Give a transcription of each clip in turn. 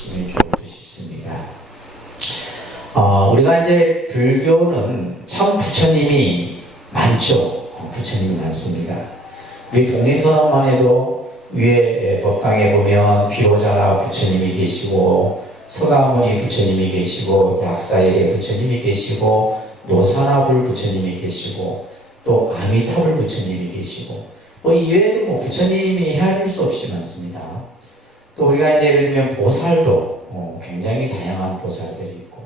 주시면 좋을 듯 싶습니다. 우리가 이제 불교는 참 부처님이 많죠. 부처님이 많습니다. 우리 독립선언만 해도 위에 법당에 보면 비로자라 부처님이 계시고 서가모니 부처님이 계시고 약사의 부처님이 계시고 노사나불 부처님이 계시고 또 아미타불 부처님이 계시고 뭐 이외에도 뭐 부처님이 헤아릴 수 없이 많습니다. 또 우리가 이제 예를 들면 보살도 굉장히 다양한 보살들이 있고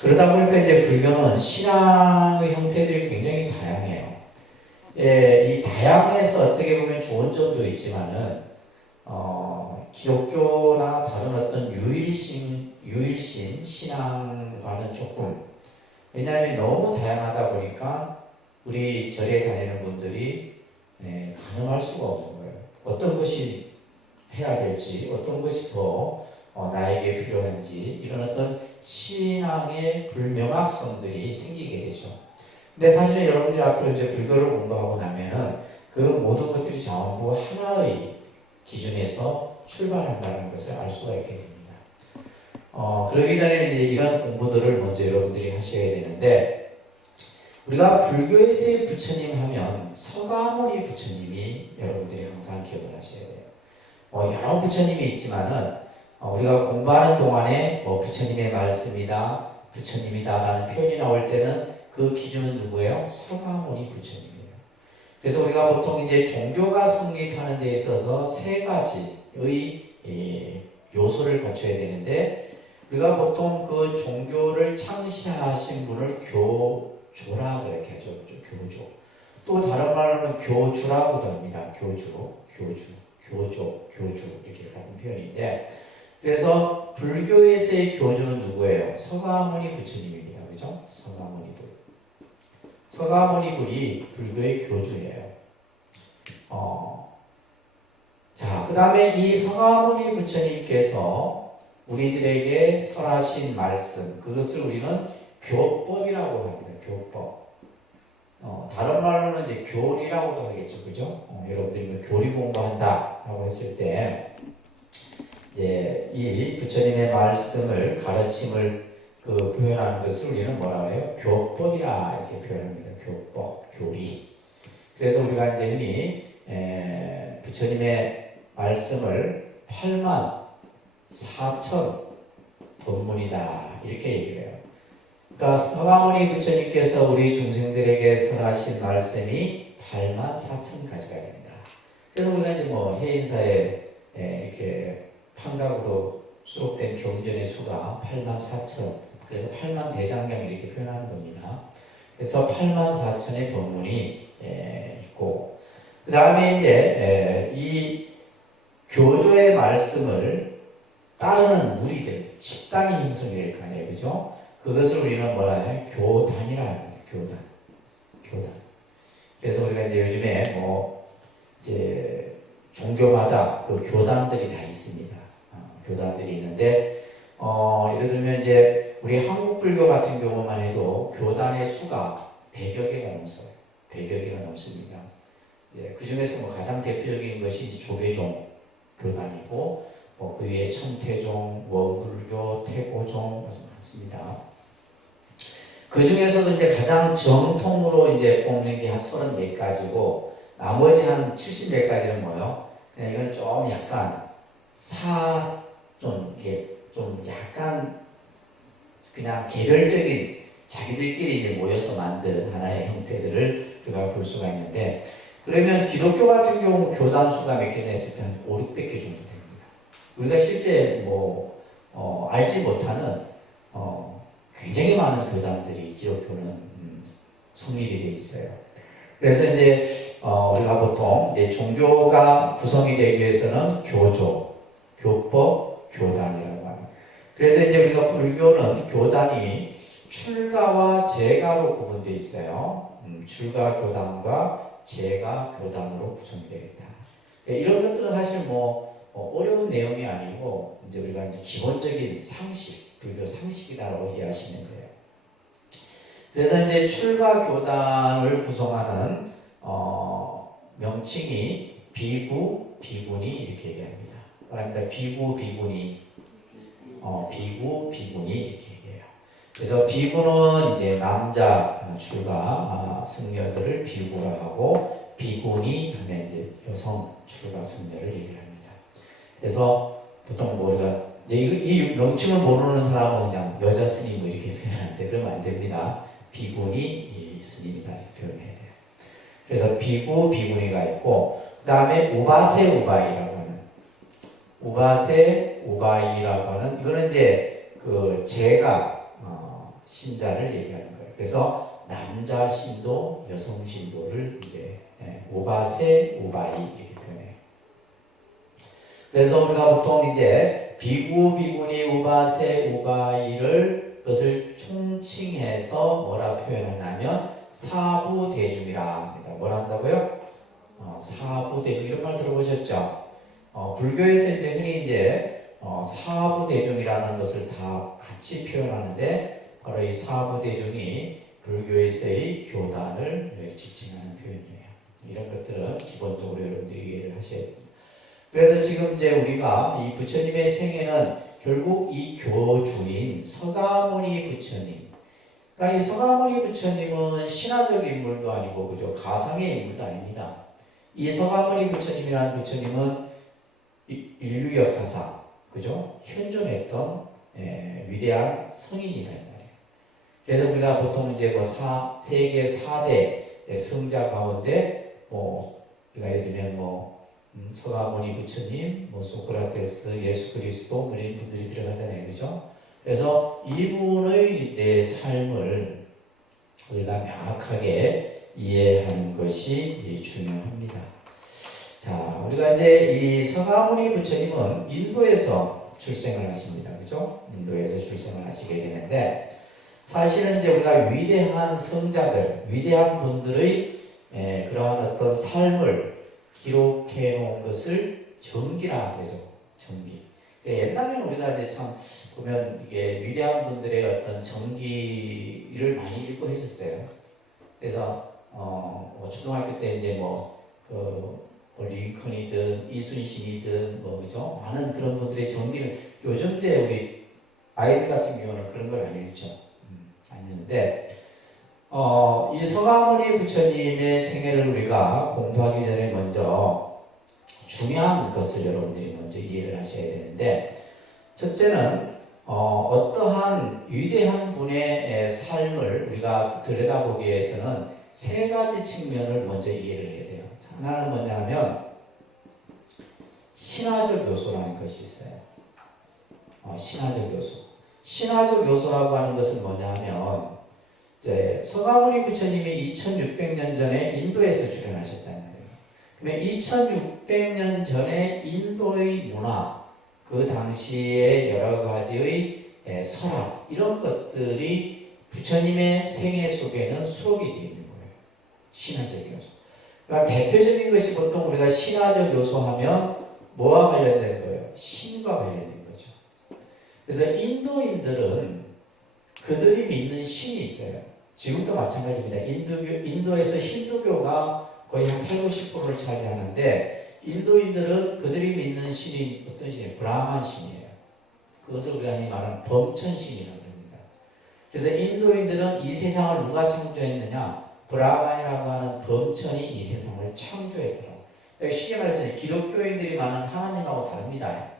그러다 보니까 이제 불교는 신앙의 형태들이 굉장히 다양해요. 이 다양해서 어떻게 보면 좋은 점도 있지만은 기독교나 다른 어떤 유일신 신앙과는 조금 왜냐하면 너무 다양하다 보니까 우리 절에 다니는 분들이 가늠할 수가 없는 거예요. 어떤 것이 해야 될지, 어떤 것이 더 나에게 필요한지 이런 어떤 신앙의 불명확성들이 생기게 되죠. 근데 사실 여러분들이 앞으로 이제 불교를 공부하고 나면은 그 모든 것들이 전부 하나의 기준에서 출발한다는 것을 알 수가 있게 됩니다. 그러기 전에 이제 이런 공부들을 먼저 여러분들이 하셔야 되는데, 우리가 불교에서의 부처님 하면 서가모니 부처님이 여러분들이 항상 기억을 하셔야 돼요. 여러 부처님이 있지만은, 우리가 공부하는 동안에 부처님의 말씀이다, 부처님이다라는 표현이 나올 때는 그 기준은 누구예요? 서가모니 부처님이에요. 그래서 우리가 보통 이제 종교가 성립하는 데 있어서 세 가지의 요소를 갖춰야 되는데, 우리가 보통 그 종교를 창시하신 분을 교조라고 이렇게 하죠. 교조. 또 다른 말로는 교주라고도 합니다. 교조 이렇게 같은 표현인데, 그래서 불교에서의 교주는 누구예요? 서가모니 부처님입니다. 그죠? 서가모니불이 불교의 교주예요. 자, 그 다음에 이 서가모니 부처님께서 우리들에게 설하신 말씀, 그것을 우리는 교법이라고 합니다. 교법. 다른 말로는 이제 교리라고도 하겠죠. 그죠? 여러분들이 교리 공부한다라고 했을 때, 이제 이 부처님의 말씀을, 가르침을 표현하는 것을 우리는 뭐라 그래요? 교법이라 이렇게 표현합니다. 교법, 교리. 그래서 우리가 이제 흔히 부처님의 말씀을 84,000 법문이다 이렇게 얘기를 해요. 그러니까 서가모니 부처님께서 우리 중생들에게 설하신 말씀이 84,000가지가 된다. 그래서 우리가 이제 해인사에 이렇게 판각으로 수록된 경전의 수가 84,000, 그래서 8만 대장경 이렇게 표현하는 겁니다. 그래서 84,000의 법문이 있고, 그 다음에 이제 이 교조의 말씀을 따르는 무리들, 집단이 형성이 될 거 아니에요, 그죠? 그것을 우리는 뭐라 해요? 교단이라 합니다. 교단. 그래서 우리가 이제 요즘에 이제 종교마다 그 교단들이 다 있습니다. 교단들이 있는데, 예를 들면 이제 우리 한국 불교 같은 경우만 해도 교단의 수가 100여 개가 넘어요. 100여 개가 넘습니다. 그 중에서 가장 대표적인 것이 조계종 교단이고, 그 위에 천태종, 원불교, 태고종 많습니다. 그 중에서도 이제 가장 정통으로 이제 뽑는 게 한 34가지고, 나머지 한 70몇 가지는 뭐요? 그냥 이건 좀 약간 좀 약간 그냥 개별적인 자기들끼리 이제 모여서 만든 하나의 형태들을 우리가 볼 수가 있는데, 그러면 기독교 같은 경우 교단 수가 몇 개나 있을 때 한 5, 600개 정도 됩니다. 우리가 실제 알지 못하는 굉장히 많은 교단들이 기독교는 성립이 되어 있어요. 그래서 이제 우리가 보통 이제 종교가 구성이 되기 위해서는 교조, 교법, 교단이라고 합니다. 그래서 이제 우리가 불교는 교단이 출가와 재가로 구분되어 있어요. 출가 교단과 재가 교단으로 구성이 되겠다. 이런 것들은 사실 어려운 내용이 아니고 이제 우리가 이제 기본적인 상식, 불교 상식이라고 이해하시면 돼요. 그래서 이제 출가 교단을 구성하는 명칭이 비구, 비구니 이렇게 얘기합니다. 말합니다. 비구, 비구니. 비구, 비구니 이렇게 얘기해요. 그래서 비구는 이제 남자 출가 승려들을 비구라 하고 비구니 하면 이제 여성 출가 승려를 얘기를 합니다. 그래서 보통 뭐 우리가 이 명칭을 모르는 사람은 그냥 여자 스님 뭐 이렇게 표현하는데 그러면 안 됩니다. 비구니 이 스님이다 이렇게 표현해야 돼요. 그래서 비구, 비구니가 있고 그 다음에 우바세, 우바이라고 하는 우바세, 우바이라고 하는 이거는 이제 그 제가 신자를 얘기하는 거예요. 그래서 남자 신도, 여성 신도를 이제 우바세, 우바이 이렇게 표현해요. 그래서 우리가 보통 이제 비구, 비구니, 우바세, 우바이를 그것을 총칭해서 뭐라 표현하냐면 사부대중이라 합니다. 뭘 한다고요? 사부대중 이런 말 들어보셨죠? 불교에서 이제 흔히 이제 사부대중이라는 것을 다 같이 표현하는데 바로 이 사부대중이 불교에서의 교단을 지칭하는 표현이에요. 이런 것들은 기본적으로 여러분들이 이해를 하셔야 됩니다. 그래서 지금 이제 우리가 이 부처님의 생애는 결국 이 교주인 서가모니 부처님. 그러니까 이 서가모니 부처님은 신화적 인물도 아니고 그죠? 가상의 인물도 아닙니다. 이 서가모니 부처님이라는 부처님은 인류 역사상 그죠? 현존했던 위대한 성인이다 이 말이에요. 그래서 우리가 보통 이제 뭐 세계 4대 성자 가운데 우리가 예를 들면 서가모니 부처님, 소크라테스, 예수 그리스도 이런 분들이 들어가잖아요, 그죠? 그래서 이분의 삶을 우리가 명확하게 이해하는 것이 중요합니다. 자, 우리가 이제 이 서가모니 부처님은 인도에서 출생을 하십니다, 그죠? 인도에서 출생을 하시게 되는데 사실은 이제 우리가 위대한 성자들, 위대한 분들의 그러한 어떤 삶을 기록해 놓은 것을 정기라 그러죠. 정기. 옛날에는 우리가 이제 참 보면 이게 위대한 분들의 어떤 정기를 많이 읽고 했었어요. 그래서 초등학교 때 이제 링컨이든 이순신이든 그죠? 많은 그런 분들의 정기를 요즘 이제 우리 아이들 같은 경우는 그런 걸 안 읽죠. 안 읽는데 이 서가모니 부처님의 생애를 우리가 공부하기 전에 먼저 중요한 것을 여러분들이 먼저 이해를 하셔야 되는데 첫째는 어떠한 위대한 분의 삶을 우리가 들여다보기 위해서는 세 가지 측면을 먼저 이해를 해야 돼요. 하나는 뭐냐면 신화적 요소라는 것이 있어요. 신화적 요소. 신화적 요소라고 하는 것은 뭐냐면 서가모니 부처님이 2600년 전에 인도에서 출현하셨다는 거예요. 그러면 2600년 전에 인도의 문화, 그 당시의 여러 가지의 설화 이런 것들이 부처님의 생애 속에는 수록이 되어 있는 거예요. 신화적 요소. 그러니까 대표적인 것이 보통 우리가 신화적 요소 하면 뭐와 관련된 거예요? 신과 관련된 거죠. 그래서 인도인들은 그들이 믿는 신이 있어요. 지금도 마찬가지입니다. 인도에서 힌두교가 거의 한 80, 90%를 차지하는데 인도인들은 그들이 믿는 신이 어떤 신이에요? 브라만 신이에요. 그것을 우리가 흔히 말하는 범천신이라고 합니다. 그래서 인도인들은 이 세상을 누가 창조했느냐? 브라만이라고 하는 범천이 이 세상을 창조했더라고요. 그러니까 쉽게 말해서 기독교인들이 많은 하나님하고 다릅니다.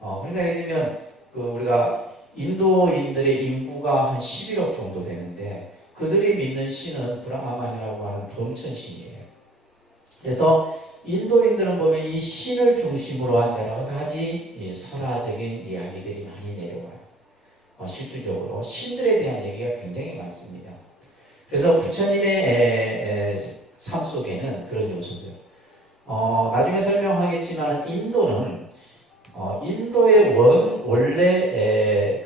그러니까 예를 들면 우리가 인도인들의 인구가 한 11억 정도 되는데 그들이 믿는 신은 브라만이라고 하는 범천신이에요. 그래서 인도인들은 보면 이 신을 중심으로 한 여러 가지 설화적인 이야기들이 많이 내려와요. 실질적으로 신들에 대한 얘기가 굉장히 많습니다. 그래서 부처님의 삶 속에는 그런 요소들. 나중에 설명하겠지만 인도는 인도의 원래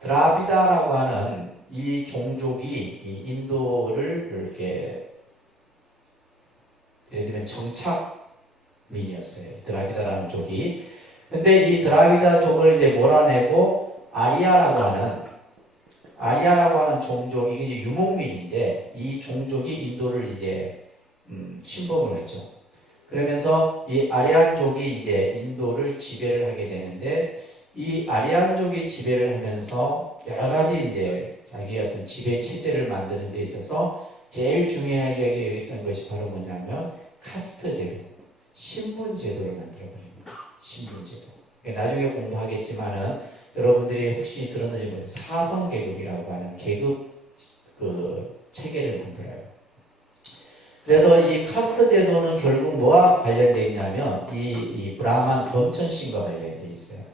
드라비다라고 하는 이 종족이 이 인도를 이렇게 예를 들면 정착민이었어요. 드라비다라는 족이. 근데 이 드라비다 족을 이제 몰아내고 아리아라고 하는 종족이 이제 유목민인데 이 종족이 인도를 이제 침범을 했죠. 그러면서 이 아리안족이 이제 인도를 지배를 하게 되는데 이 아리안족이 지배를 하면서 여러 가지 이제 자기 어떤 지배 체제를 만드는 데 있어서 제일 중요하게 여겼던 것이 바로 뭐냐면 카스트 제도, 신분 제도를 만들어버립니다. 신분 제도. 나중에 공부하겠지만은 여러분들이 혹시 들었는지 모르겠어요. 사성 계급이라고 하는 계급 그 체계를 만들어요. 그래서 이 카스트 제도는 결국 뭐와 관련되어 있냐면 이 브라만 범천신과 관련되어 있어요.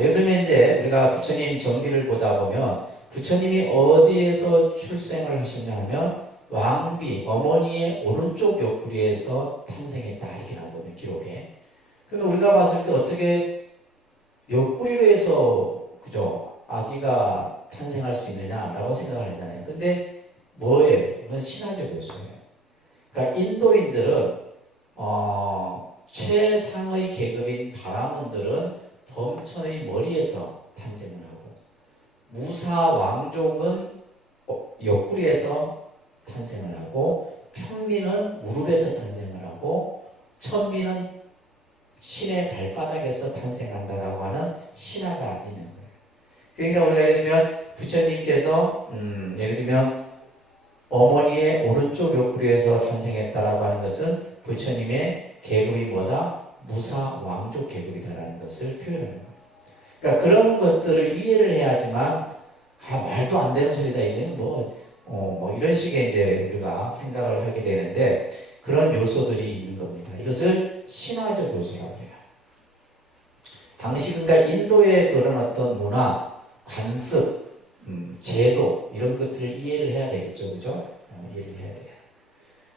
예를 들면 이제 우리가 부처님 정기를 보다 보면 부처님이 어디에서 출생을 하셨냐 하면 왕비 어머니의 오른쪽 옆구리에서 탄생했다 이렇게 나오거든요, 기록에. 그러면 우리가 봤을 때 어떻게 옆구리로 해서 그죠 아기가 탄생할 수 있느냐라고 생각을 하잖아요. 근데 뭐예요? 이건 신화적 요소예요. 그러니까 인도인들은 최상의 계급인 바라문들은 범천의 머리에서 탄생을 하고 무사 왕족은 옆구리에서 탄생을 하고 평민은 무릎에서 탄생을 하고 천민은 신의 발바닥에서 탄생한다라고 하는 신화가 있는 거예요. 그러니까 우리가 예를 들면 부처님께서 예를 들면 어머니의 오른쪽 옆구리에서 탄생했다라고 하는 것은 부처님의 계급이 뭐다? 무사 왕족 계급이다라는 것을 표현하는 거예요. 그러니까 그런 것들을 이해를 해야지만 말도 안 되는 소리다 이게 뭐 이런 식의 이제 우리가 생각을 하게 되는데 그런 요소들이 있는 겁니다. 이것을 신화적 요소라고 해요. 당시 그러니까 인도의 그런 어떤 문화, 관습, 제도 이런 것들을 이해를 해야 되겠죠, 그죠? 이해를 해야 돼요.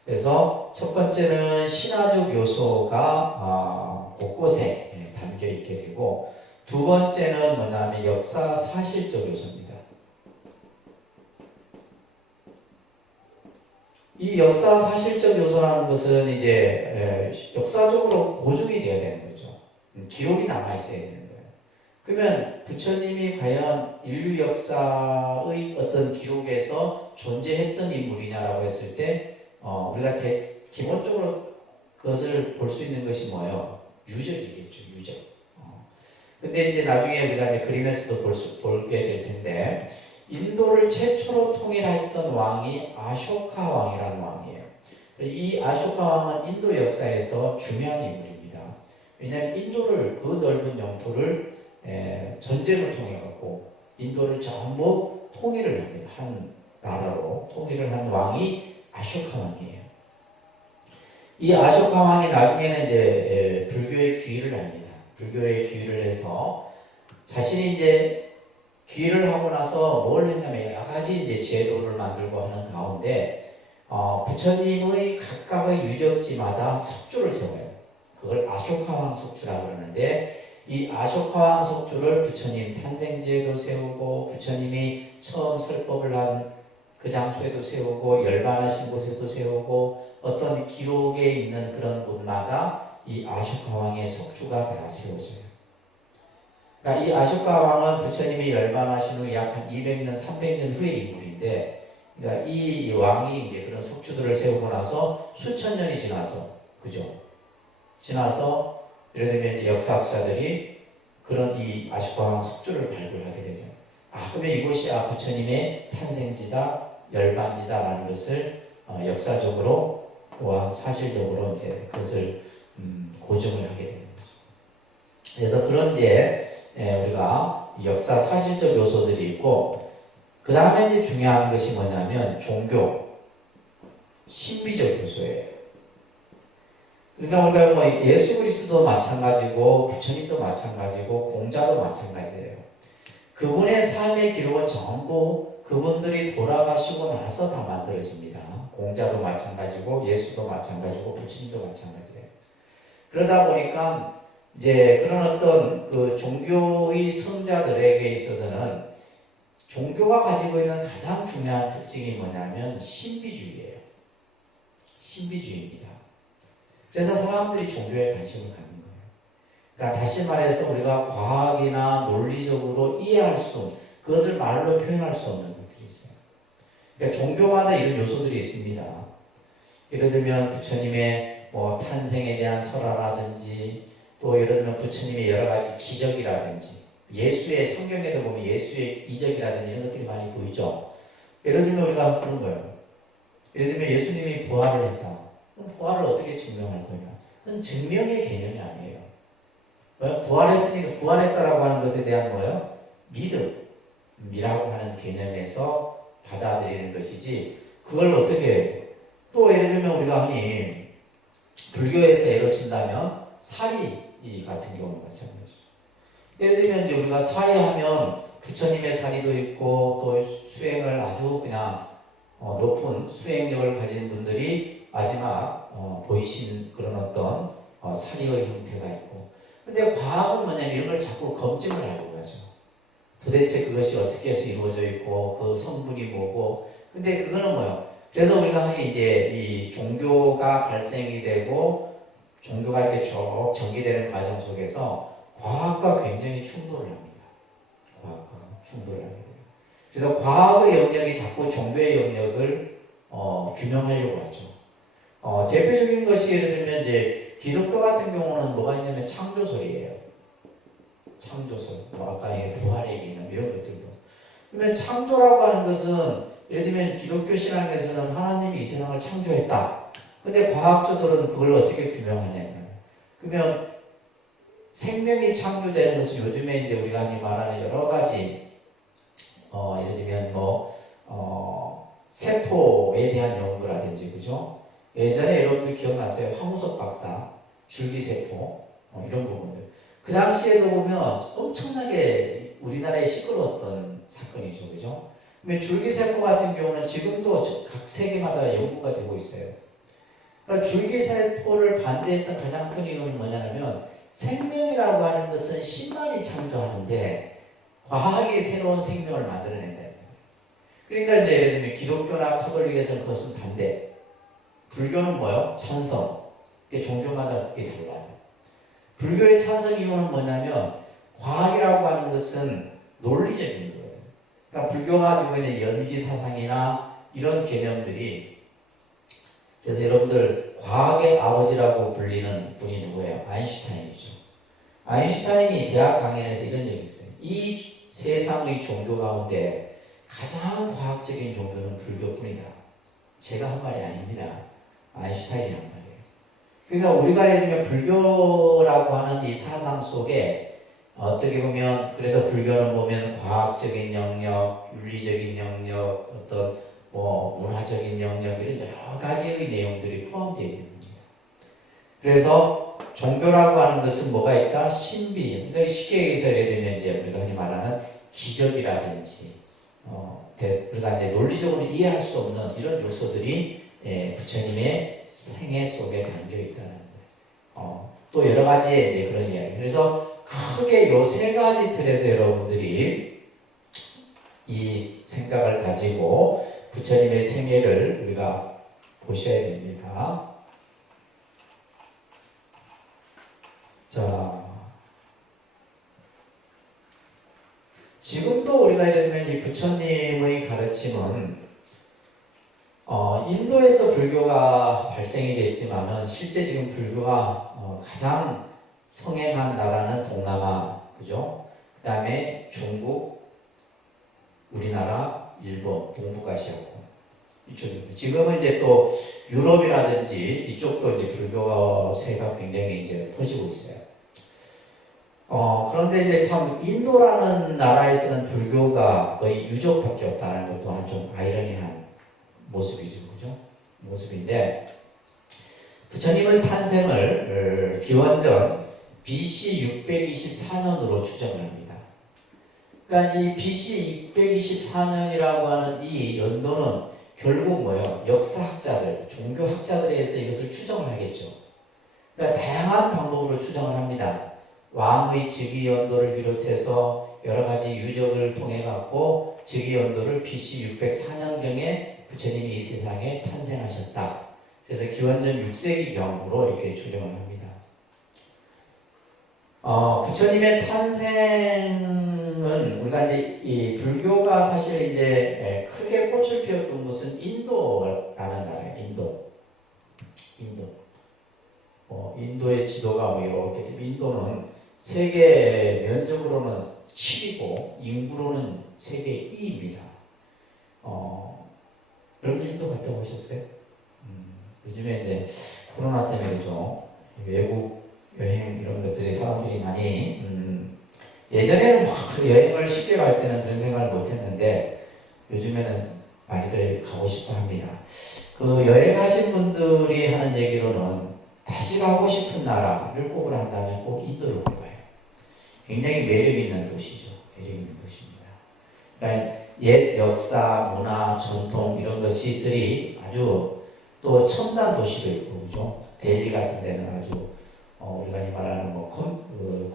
그래서 첫 번째는 신화적 요소가 곳곳에 담겨 있게 되고 두 번째는 뭐냐면 역사 사실적 요소입니다. 이 역사 사실적 요소라는 것은 이제 역사적으로 고증이 되어야 되는 거죠. 기록이 남아 있어야 되는 거예요. 그러면 부처님이 과연 인류 역사의 어떤 기록에서 존재했던 인물이냐라고 했을 때 우리가 기본적으로 그것을 볼 수 있는 것이 뭐예요? 유적이겠죠, 유적. 근데 이제 나중에 우리가 이제 그림에서도 보게 될 텐데 인도를 최초로 통일했던 왕이 아쇼카 왕이라는 왕이에요. 이 아쇼카 왕은 인도 역사에서 중요한 인물입니다. 왜냐하면 인도를 그 넓은 영토를 전쟁을 통해 갖고 인도를 전부 통일을 합니다. 한 나라로 통일을 한 왕이 아쇼카 왕이에요. 이 아쇼카 왕이 나중에는 이제 불교의 귀의를 합니다. 불교의 귀의를 해서 자신이 이제 귀의를 하고 나서 뭘 했냐면 여러 가지 이제 제도를 만들고 하는 가운데 부처님의 각각의 유적지마다 석주를 세워요. 그걸 아쇼카왕 석주라고 그러는데 이 아쇼카왕 석주를 부처님 탄생지에도 세우고 부처님이 처음 설법을 한 그 장소에도 세우고 열반하신 곳에도 세우고 어떤 기록에 있는 그런 곳마다 이 아쇼카왕의 석주가 다 세워져요. 그러니까 이 아쇼카 왕은 부처님이 열반하신 후 약 한 200년, 300년 후의 인물인데, 그러니까 이 왕이 이제 그런 석주들을 세우고 나서 수천 년이 지나서, 그죠? 지나서, 예를 들면 이제 역사학자들이 그런 이 아쇼카 왕 석주를 발굴하게 되죠. 그러면 이곳이 부처님의 탄생지다, 열반지다라는 것을 역사적으로, 사실적으로 이제 그것을 고증을 하게 되는 거죠. 그래서 그런 이제 우리가 역사 사실적 요소들이 있고 그 다음에 이제 중요한 것이 뭐냐면 종교 신비적 요소예요. 그러니까 우리가 뭐 예수 그리스도 마찬가지고 부처님도 마찬가지고 공자도 마찬가지예요. 그분의 삶의 기록은 전부 그분들이 돌아가시고 나서 다 만들어집니다. 공자도 마찬가지고 예수도 마찬가지고 부처님도 마찬가지예요. 그러다 보니까 이제 그런 어떤 그 종교의 성자들에게 있어서는 종교가 가지고 있는 가장 중요한 특징이 뭐냐면 신비주의예요. 신비주의입니다. 그래서 사람들이 종교에 관심을 갖는 거예요. 그러니까 다시 말해서 우리가 과학이나 논리적으로 이해할 수, 그것을 말로 표현할 수 없는 것들이 있어요. 그러니까 종교마다 이런 요소들이 있습니다. 예를 들면 부처님의 탄생에 대한 설화라든지 또 또 예를 들면 부처님의 여러 가지 기적이라든지 예수의 성경에도 보면 예수의 이적이라든지 이런 것들이 많이 보이죠. 예를 들면 우리가 그런 거예요. 예를 들면 예수님이 부활을 했다. 그럼 부활을 어떻게 증명할 거냐? 그건 증명의 개념이 아니에요. 부활했으니까 부활했다라고 하는 것에 대한 뭐예요? 믿음이라고 하는 개념에서 받아들이는 것이지 그걸 어떻게 또 예를 들면 우리가 흔히 불교에서 예를 친다면 사리 같은 경우가 마찬가지죠. 예를 들면 이제 우리가 사리하면 부처님의 사리도 있고 또 수행을 아주 그냥 높은 수행력을 가진 분들이 마지막 보이신 그런 어떤 사리의 형태가 있고 근데 과학은 뭐냐면 이런 걸 자꾸 검증을 하려고 하죠. 도대체 그것이 어떻게 해서 이루어져 있고 그 성분이 뭐고 근데 그거는 뭐예요? 그래서 우리가 흔히 이제 이 종교가 발생이 되고 종교가 이렇게 쭉 전개되는 과정 속에서 과학과 굉장히 충돌을 합니다. 과학과 충돌을 합니다. 그래서 과학의 영역이 자꾸 종교의 영역을 규명하려고 하죠. 대표적인 것이 예를 들면 이제 기독교 같은 경우는 뭐가 있냐면 창조설이에요. 창조설, 아까 부활의 개념 이런 것들도. 그러면 창조라고 하는 것은 예를 들면 기독교 신앙에서는 하나님이 이 세상을 창조했다. 근데 과학자들은 그걸 어떻게 규명하냐면, 그러면 생명이 창조되는 것은 요즘에 이제 우리가 흔히 말하는 여러 가지 예를 들면 세포에 대한 연구라든지 그죠? 예전에 여러분들 기억나세요? 황우석 박사 줄기세포 이런 부분들. 그 당시에도 보면 엄청나게 우리나라에 시끄러웠던 사건이죠, 그죠? 그러면 줄기세포 같은 경우는 지금도 각 세계마다 연구가 되고 있어요. 그러니까 줄기세포를 반대했던 가장 큰 이유는 뭐냐면 생명이라고 하는 것은 신만이 창조하는데 과학이 새로운 생명을 만들어낸다. 그러니까 이제 예를 들면 기독교나 카톨릭에서는 그것은 반대. 불교는 뭐요? 찬성. 그게 종교마다 그게 달라요. 불교의 찬성 이유는 뭐냐면 과학이라고 하는 것은 논리적인 거거든요. 그러니까 불교가 가지고 있는 연기 사상이나 이런 개념들이 그래서 여러분들 과학의 아버지라고 불리는 분이 누구예요? 아인슈타인이죠. 아인슈타인이 대학 강연에서 이런 얘기 했어요. 이 세상의 종교 가운데 가장 과학적인 종교는 불교뿐이다. 제가 한 말이 아닙니다. 아인슈타인이 한 말이에요. 그러니까 우리가 예를 들면 불교라고 하는 이 사상 속에 어떻게 보면 그래서 불교는 보면 과학적인 영역, 윤리적인 영역, 어떤 문화적인 영역 이런 여러 가지의 내용들이 포함되어 있는 겁니다. 그래서 종교라고 하는 것은 뭐가 있다? 신비. 그러니까 쉽게 얘기해서 예를 들면 이제 우리가 흔히 말하는 기적이라든지 우리가 이제 논리적으로 이해할 수 없는 이런 요소들이 부처님의 생애 속에 담겨 있다는 거예요. 또 여러 가지의 이제 그런 이야기. 그래서 크게 요 세 가지 틀에서 여러분들이 이 생각을 가지고 부처님의 생애를 우리가 보셔야 됩니다. 자, 지금도 우리가 예를 들면 이 부처님의 가르침은 인도에서 불교가 발생이 됐지만은 실제 지금 불교가 가장 성행한 나라는 동남아, 그죠? 그 다음에 중국, 우리나라, 일본, 동북아시아고 이쪽입니다. 지금은 이제 또 유럽이라든지 이쪽도 이제 불교세가 굉장히 이제 퍼지고 있어요. 그런데 이제 참 인도라는 나라에서는 불교가 거의 유족밖에 없다는 것도 또한 좀 아이러니한 모습이죠, 그죠? 모습인데 부처님의 탄생을 기원전 BC 624년으로 추정을 합니다. 그러니까 이 BC 624년이라고 하는 이 연도는 결국 뭐예요? 역사학자들, 종교학자들에 의해서 이것을 추정을 하겠죠. 그러니까 다양한 방법으로 추정을 합니다. 왕의 즉위 연도를 비롯해서 여러 가지 유적을 통해 갖고 즉위 연도를 BC 604년경에 부처님이 이 세상에 탄생하셨다. 그래서 기원전 6세기경으로 이렇게 추정을 합니다. 부처님의 탄생은 우리가 이제 이 불교가 사실 이제 크게 꽃을 피웠던 곳은 인도라는 나라예요. 인도. 인도의 지도가 뭐 이렇게 인도는 세계 면적으로는 7이고 인구로는 세계 2입니다. 여러분들 인도 갔다 오셨어요? 요즘에 이제 코로나 때문에 그죠? 외국 여행 이런 것들이 사람들이 많이 예전에는 막 여행을 쉽게 갈 때는 그런 생각을 못 했는데 요즘에는 많이들 가고 싶어 합니다. 그 여행하신 분들이 하는 얘기로는 다시 가고 싶은 나라를 꼽으라 한다면 꼭 인도를 꼽아요. 굉장히 매력 있는 도시죠. 매력 있는 도시입니다. 그러니까 옛 역사, 문화, 전통 이런 것들이 아주 또 첨단 도시도 있고 그죠. 델리 같은 데는 아주 우리가 이 말하는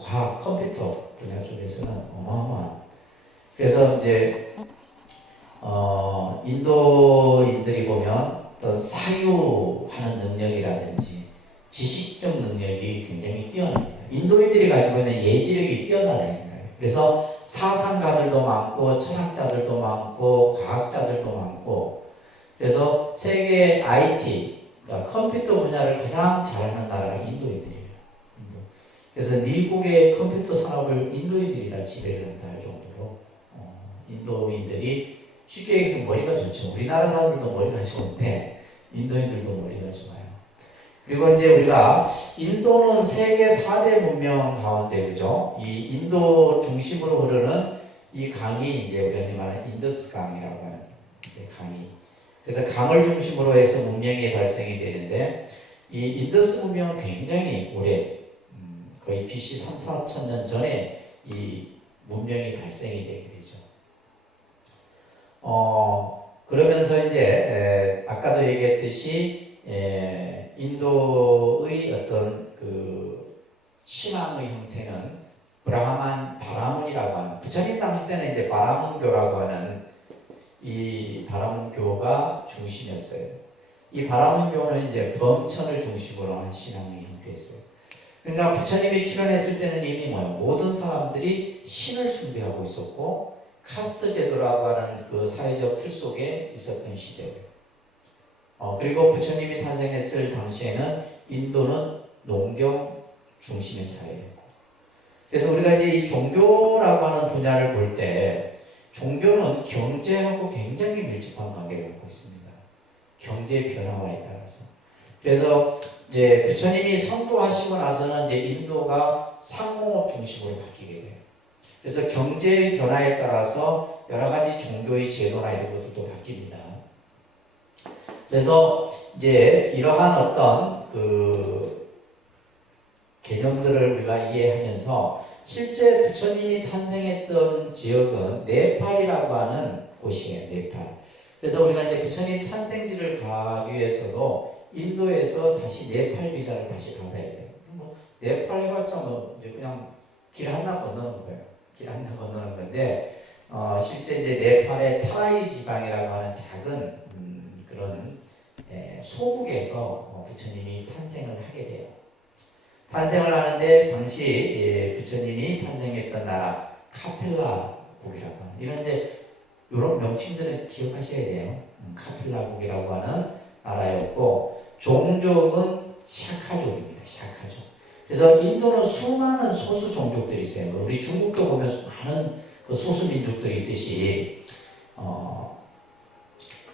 과학 컴퓨터 분야 쪽에서는 어마어마한. 그래서 이제 인도인들이 보면 어떤 사유하는 능력이라든지 지식적 능력이 굉장히 뛰어납니다. 인도인들이 가지고 있는 예지력이 뛰어나다. 그래서 사상가들도 많고 철학자들도 많고 과학자들도 많고 그래서 세계 IT 그러니까 컴퓨터 분야를 가장 잘하는 나라가 인도인들이에요. 그래서 미국의 컴퓨터 산업을 인도인들이 다 지배를 한다 할 정도로 인도인들이 쉽게 얘기해서 머리가 좋죠. 우리나라 사람들도 머리가 좋은데 인도인들도 머리가 좋아요. 그리고 이제 우리가 인도는 세계 4대 문명 가운데 그죠? 이 인도 중심으로 흐르는 이 강이 이제 우리가 말하는 인더스 강이라고 하는 강이. 그래서 강을 중심으로 해서 문명이 발생이 되는데 이 인더스 문명은 굉장히 오래 거의 BC 3, 4천 년 전에 이 문명이 발생이 되게 되죠. 그러면서 이제 아까도 얘기했듯이 인도의 어떤 그 신앙의 형태는 바라문이라고 하는 부처님 당시 때는 이제 바라문교라고 하는 이 바라문교가 중심이었어요. 이 바라문교는 이제 범천을 중심으로 한 신앙의 형태였어요. 그러니까 부처님이 출현했을 때는 이미 모든 사람들이 신을 숭배하고 있었고 카스트 제도라고 하는 그 사회적 틀 속에 있었던 시대예요. 그리고 부처님이 탄생했을 당시에는 인도는 농경 중심의 사회였고 그래서 우리가 이제 이 종교라고 하는 분야를 볼 때 종교는 경제하고 굉장히 밀접한 관계를 갖고 있습니다. 경제 변화에 따라서. 그래서 이제 부처님이 성도하시고 나서는 이제 인도가 상공업 중심으로 바뀌게 돼요. 그래서 경제의 변화에 따라서 여러 가지 종교의 제도나 이런 것들도 바뀝니다. 그래서 이제 이러한 어떤 그 개념들을 우리가 이해하면서 실제 부처님이 탄생했던 지역은 네팔이라고 하는 곳이에요. 네팔. 그래서 우리가 이제 부처님 탄생지를 가기 위해서도 인도에서 다시 네팔 비자를 다시 받아야 돼요. 네팔 해봤자 이제 그냥 길 하나 건너는 거예요. 길 하나 건너는 건데 실제 이제 네팔의 타라이 지방이라고 하는 작은 그런 소국에서 부처님이 탄생을 하게 돼요. 탄생을 하는데 당시 부처님이 탄생했던 나라 카필라국이라고 하는 이런 명칭들은 기억하셔야 돼요. 카필라국이라고 하는 나라였고 종족은 샤카족입니다. 샤카족. 그래서 인도는 수많은 소수 종족들이 있어요. 우리 중국도 보면 많은 그 소수 민족들이 있듯이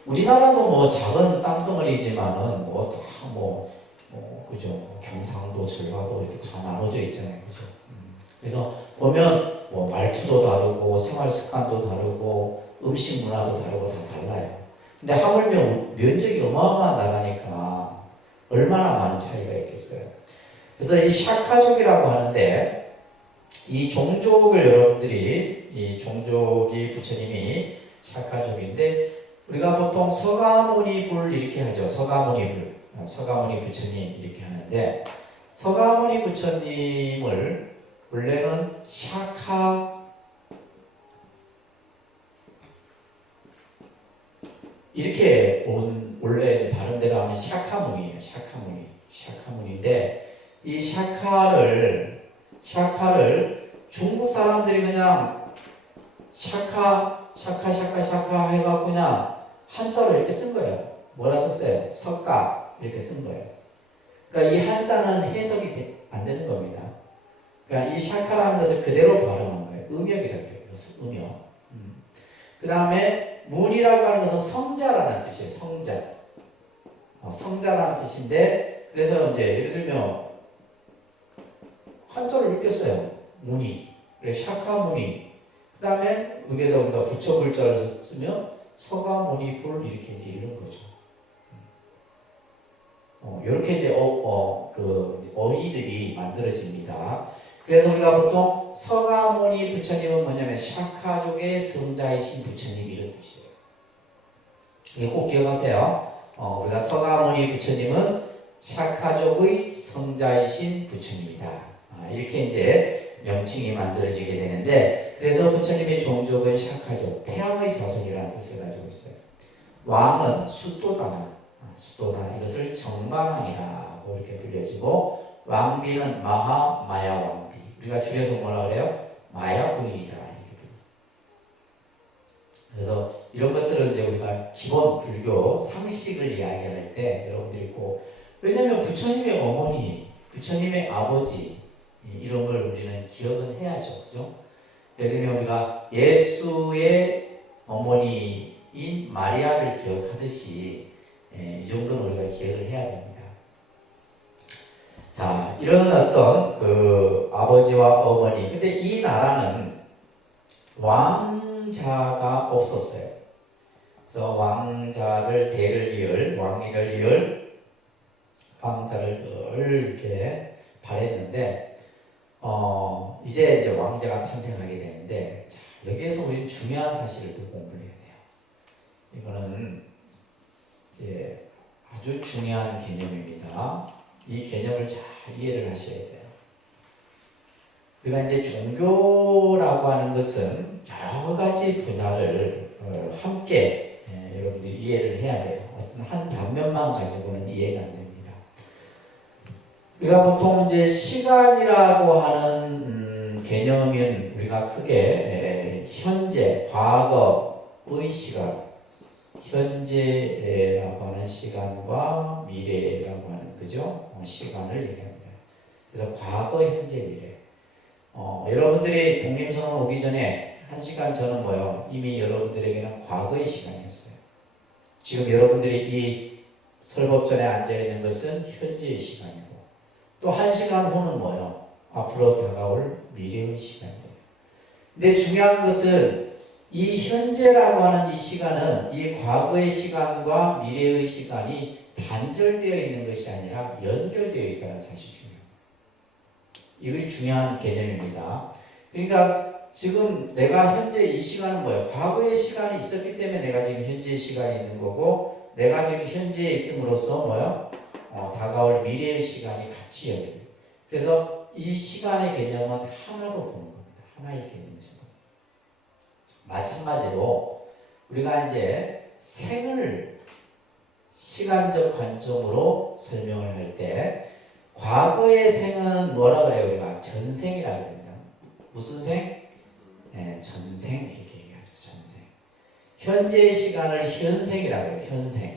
우리나라도 작은 땅덩어리지만은 그죠? 경상도, 전라도 이렇게 다 나눠져 있잖아요. 그죠? 그래서 보면 말투도 다르고 생활 습관도 다르고 음식 문화도 다르고 다 달라요. 근데 하물며 면적이 어마어마한 나라니까 얼마나 많은 차이가 있겠어요. 그래서 이 샤카족이라고 하는데 이 종족을 여러분들이 이 종족이 부처님이 샤카족인데 우리가 보통 서가모니불 이렇게 하죠. 서가모니불. 서가모니 부처님 이렇게 하는데 서가모니 부처님을 원래는 샤카 이렇게 원래 다른 데로 하면 샤카무니예요. 샤카무니인데 이 샤카를 중국 사람들이 그냥 샤카 해갖고 그냥 한자로 이렇게 쓴 거예요. 뭐라 썼어요? 석가 이렇게 쓴 거예요. 그러니까 이 한자는 해석이 안 되는 겁니다. 그러니까 이 샤카라는 것을 그대로 발음한 거예요. 음역이라고 해요. 그래서 음역. 그 다음에 문이라고 하는 것은 성자라는 뜻이에요. 성자. 성자라는 뜻인데, 그래서 이제 예를 들면 한자를 읽겠어요. 문이. 그래 샤카문이. 그 다음에 여기에다 우리가 부처 불자를 쓰면 서가문이 불 이렇게 이제 이런 거죠. 이렇게 이제 그 어휘들이 만들어집니다. 그래서 우리가 보통 서가모니 부처님은 뭐냐면 샤카족의 성자이신 부처님 이런 뜻이에요. 이게 꼭 기억하세요. 우리가 서가모니 부처님은 샤카족의 성자이신 부처님이다. 이렇게 이제 명칭이 만들어지게 되는데, 그래서 부처님의 종족은 샤카족, 태양의 자손이라는 뜻을 가지고 있어요. 왕은 수도다. 수도다. 이것을 정방왕이라고 이렇게 불려지고, 왕비는 마야 왕비. 우리가 줄여서 뭐라 그래요? 마야 부인이다. 그래서 이런 것들은 이제 우리가 기본 불교 상식을 이야기할 때 여러분들이 꼭, 왜냐하면 부처님의 어머니, 부처님의 아버지 이런 걸 우리는 기억은 해야죠, 그죠? 예를 들면 우리가 예수의 어머니인 마리아를 기억하듯이 이 정도는 우리가 기억을 해야 됩니다. 자, 이런 어떤 그 아버지와 어머니. 근데 이 나라는 왕자가 없었어요. 그래서 왕자를 대를 이을, 왕위를 이을 왕자를 늘 이렇게 바랬는데, 이제 왕자가 탄생하게 되는데, 자, 여기에서 우리는 중요한 사실을 또 공부를 해야 돼요. 이거는 이제 아주 중요한 개념입니다. 이 개념을 잘 이해를 하셔야 돼요. 우리가 이제 종교라고 하는 것은 여러 가지 분야를 함께 여러분들이 이해를 해야 돼요. 어떤 한 단면만 가지고는 이해가 안 됩니다. 우리가 보통 이제 시간이라고 하는 개념은 우리가 크게 현재, 과거의 시간, 현재라고 하는 시간과 미래라고 하는 그죠? 시간을 얘기합니다. 그래서 과거, 현재, 미래. 여러분들이 독립선언 오기 전에 1시간 전은 뭐요? 이미 여러분들에게는 과거의 시간이었어요. 지금 여러분들이 이 설법전에 앉아있는 것은 현재의 시간이고, 또 1시간 후는 뭐요? 앞으로 다가올 미래의 시간이에요. 근데 중요한 것은 이 현재라고 하는 이 시간은 이 과거의 시간과 미래의 시간이 단절되어 있는 것이 아니라 연결되어 있다는 사실이 중요해요. 이것이 중요한 개념입니다. 그러니까 지금 내가 현재 이 시간은 뭐예요? 과거의 시간이 있었기 때문에 내가 지금 현재의 시간이 있는 거고, 내가 지금 현재에 있음으로써 뭐예요? 다가올 미래의 시간이 같이 연결돼요. 그래서 이 시간의 개념은 하나로 보는 겁니다. 하나의 개념이죠. 마찬가지로 우리가 이제 생을 시간적 관점으로 설명을 할 때, 과거의 생은 뭐라 그래요? 우리가 전생이라고 합니다. 무슨 생? 네, 전생 이렇게 얘기하죠. 전생. 현재의 시간을 현생이라고 해요. 현생.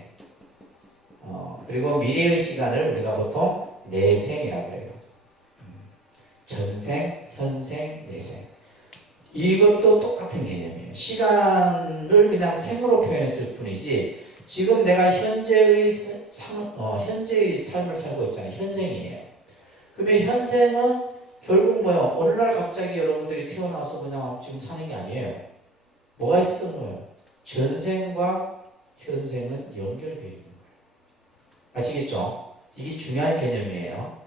그리고 미래의 시간을 우리가 보통 내생이라고 해요. 전생, 현생, 내생. 이것도 똑같은 개념이에요. 시간을 그냥 생으로 표현했을 뿐이지, 지금 내가 현재의 삶을 살고 있잖아요. 현생이에요. 그러면 현생은 결국 뭐예요? 어느 날 갑자기 여러분들이 태어나서 그냥 지금 사는 게 아니에요. 뭐가 있었던 거예요? 전생과 현생은 연결되어 있는 거예요. 아시겠죠? 이게 중요한 개념이에요.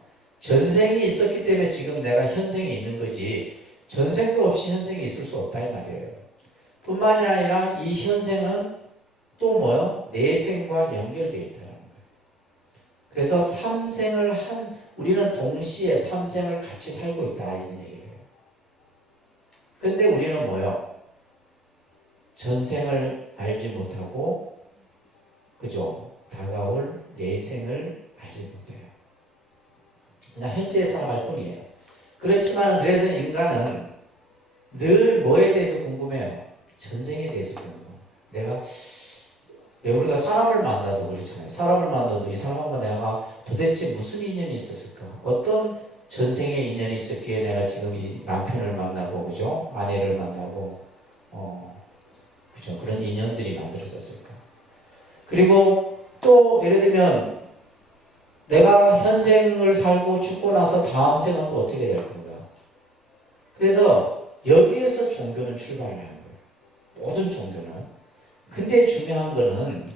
전생이 있었기 때문에 지금 내가 현생이 있는 거지, 전생도 없이 현생이 있을 수 없다 이 말이에요. 뿐만이 아니라 이 현생은 또 뭐요? 내생과 연결되어 있다는 거예요. 그래서 우리는 동시에 3생을 같이 살고 있다 이런 얘기예요. 근데 우리는 뭐요? 전생을 알지 못하고, 그죠? 다가올 내생을 알지 못해요. 그냥 현재에 살아갈 뿐이에요. 그렇지만 그래서 인간은 늘 뭐에 대해서 궁금해요? 전생에 대해서 궁금해요. 내가 우리가 사람을 만나도 그렇잖아요. 사람을 만나도 이 사람과 내가 도대체 무슨 인연이 있었을까? 어떤 전생의 인연이 있었기에 내가 지금 이 남편을 만나고, 그죠? 아내를 만나고, 그죠? 그런 인연들이 만들어졌을까? 그리고 또 예를 들면 내가 현생을 살고 죽고 나서 다음 생은 또 어떻게 될 건가? 그래서 여기에서 종교는 출발을 하는 거예요. 모든 종교는. 근데 중요한 거는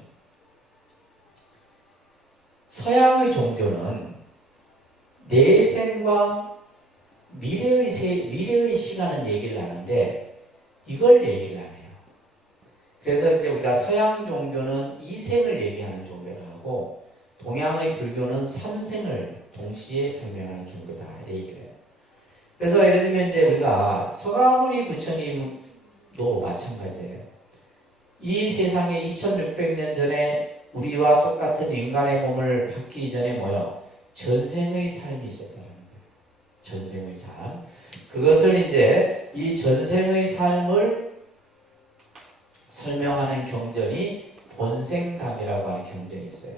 서양의 종교는 내생과 미래의 시간은 얘기를 하는데 이걸 얘기를 안 해요. 그래서 이제 우리가 서양 종교는 이생을 얘기하는 종교라 하고 동양의 불교는 삼생을 동시에 설명하는 종교다 얘기를 해요. 그래서 예를 들면 이제 우리가 서가모니 부처님도 마찬가지예요. 이 세상에 2600년 전에 우리와 똑같은 인간의 몸을 받기 전에 뭐요? 전생의 삶이 있었다는 거예요. 전생의 삶. 그것을 이제 이 전생의 삶을 설명하는 경전이 본생담이라고 하는 경전이 있어요.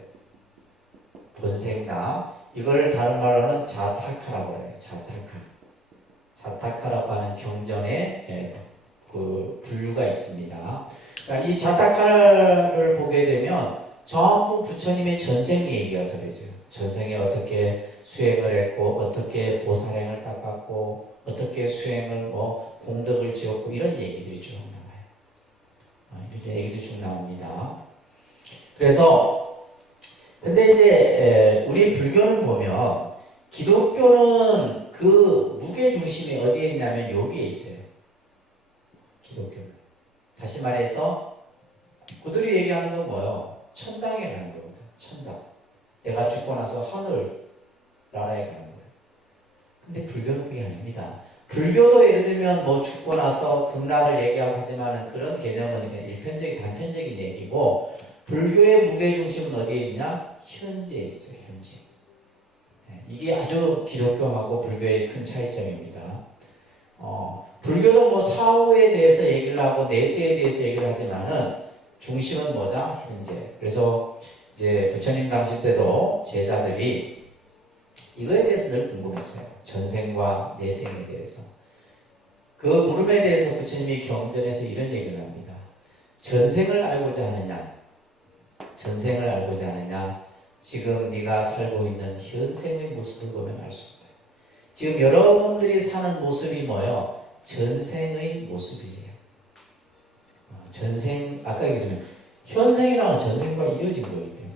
본생담. 이걸 다른 말로는 자타카라고 해요. 자타카라고 하는 경전에 그 분류가 있습니다. 그러니까 이 자타카를 보게 되면 전부 부처님의 전생 얘기가 서려져요. 전생에 어떻게 수행을 했고, 어떻게 보살행을 닦았고, 어떻게 수행을 공덕을 지었고 이런 얘기들이 쭉 나와요. 이런 얘기들이 쭉 나옵니다. 그래서 근데 이제 우리 불교는 보면 기독교는 그 무게 중심이 어디에 있냐면 여기에 있어요. 기독교는. 다시 말해서 그들이 얘기하는 건 뭐예요? 천당에 가는 거거든. 천당. 내가 죽고 나서 하늘 나라에 가는 거예요. 근데 불교는 그게 아닙니다. 불교도 예를 들면 뭐 죽고 나서 극락을 얘기하고 하지만 그런 개념은 그냥 일편적인 단편적인 얘기고 불교의 무게중심은 어디에 있냐? 현재에 있어요. 현재. 이게 아주 기독교하고 불교의 큰 차이점입니다. 불교도 뭐 사후에 대해서 얘기를 하고 내세에 대해서 얘기를 하지만은 중심은 뭐다? 현재. 그래서 이제 부처님 당시 때도 제자들이 이거에 대해서 늘 궁금했어요. 전생과 내생에 대해서. 그 물음에 대해서 부처님이 경전에서 이런 얘기를 합니다. 전생을 알고자 하느냐? 전생을 알고자 하느냐? 지금 네가 살고 있는 현생의 모습을 보면 알 수 있다. 지금 여러분들이 사는 모습이 뭐예요? 전생의 모습이에요. 전생, 아까 얘기했지만 현생이랑 전생과 이어진 거기 때문에.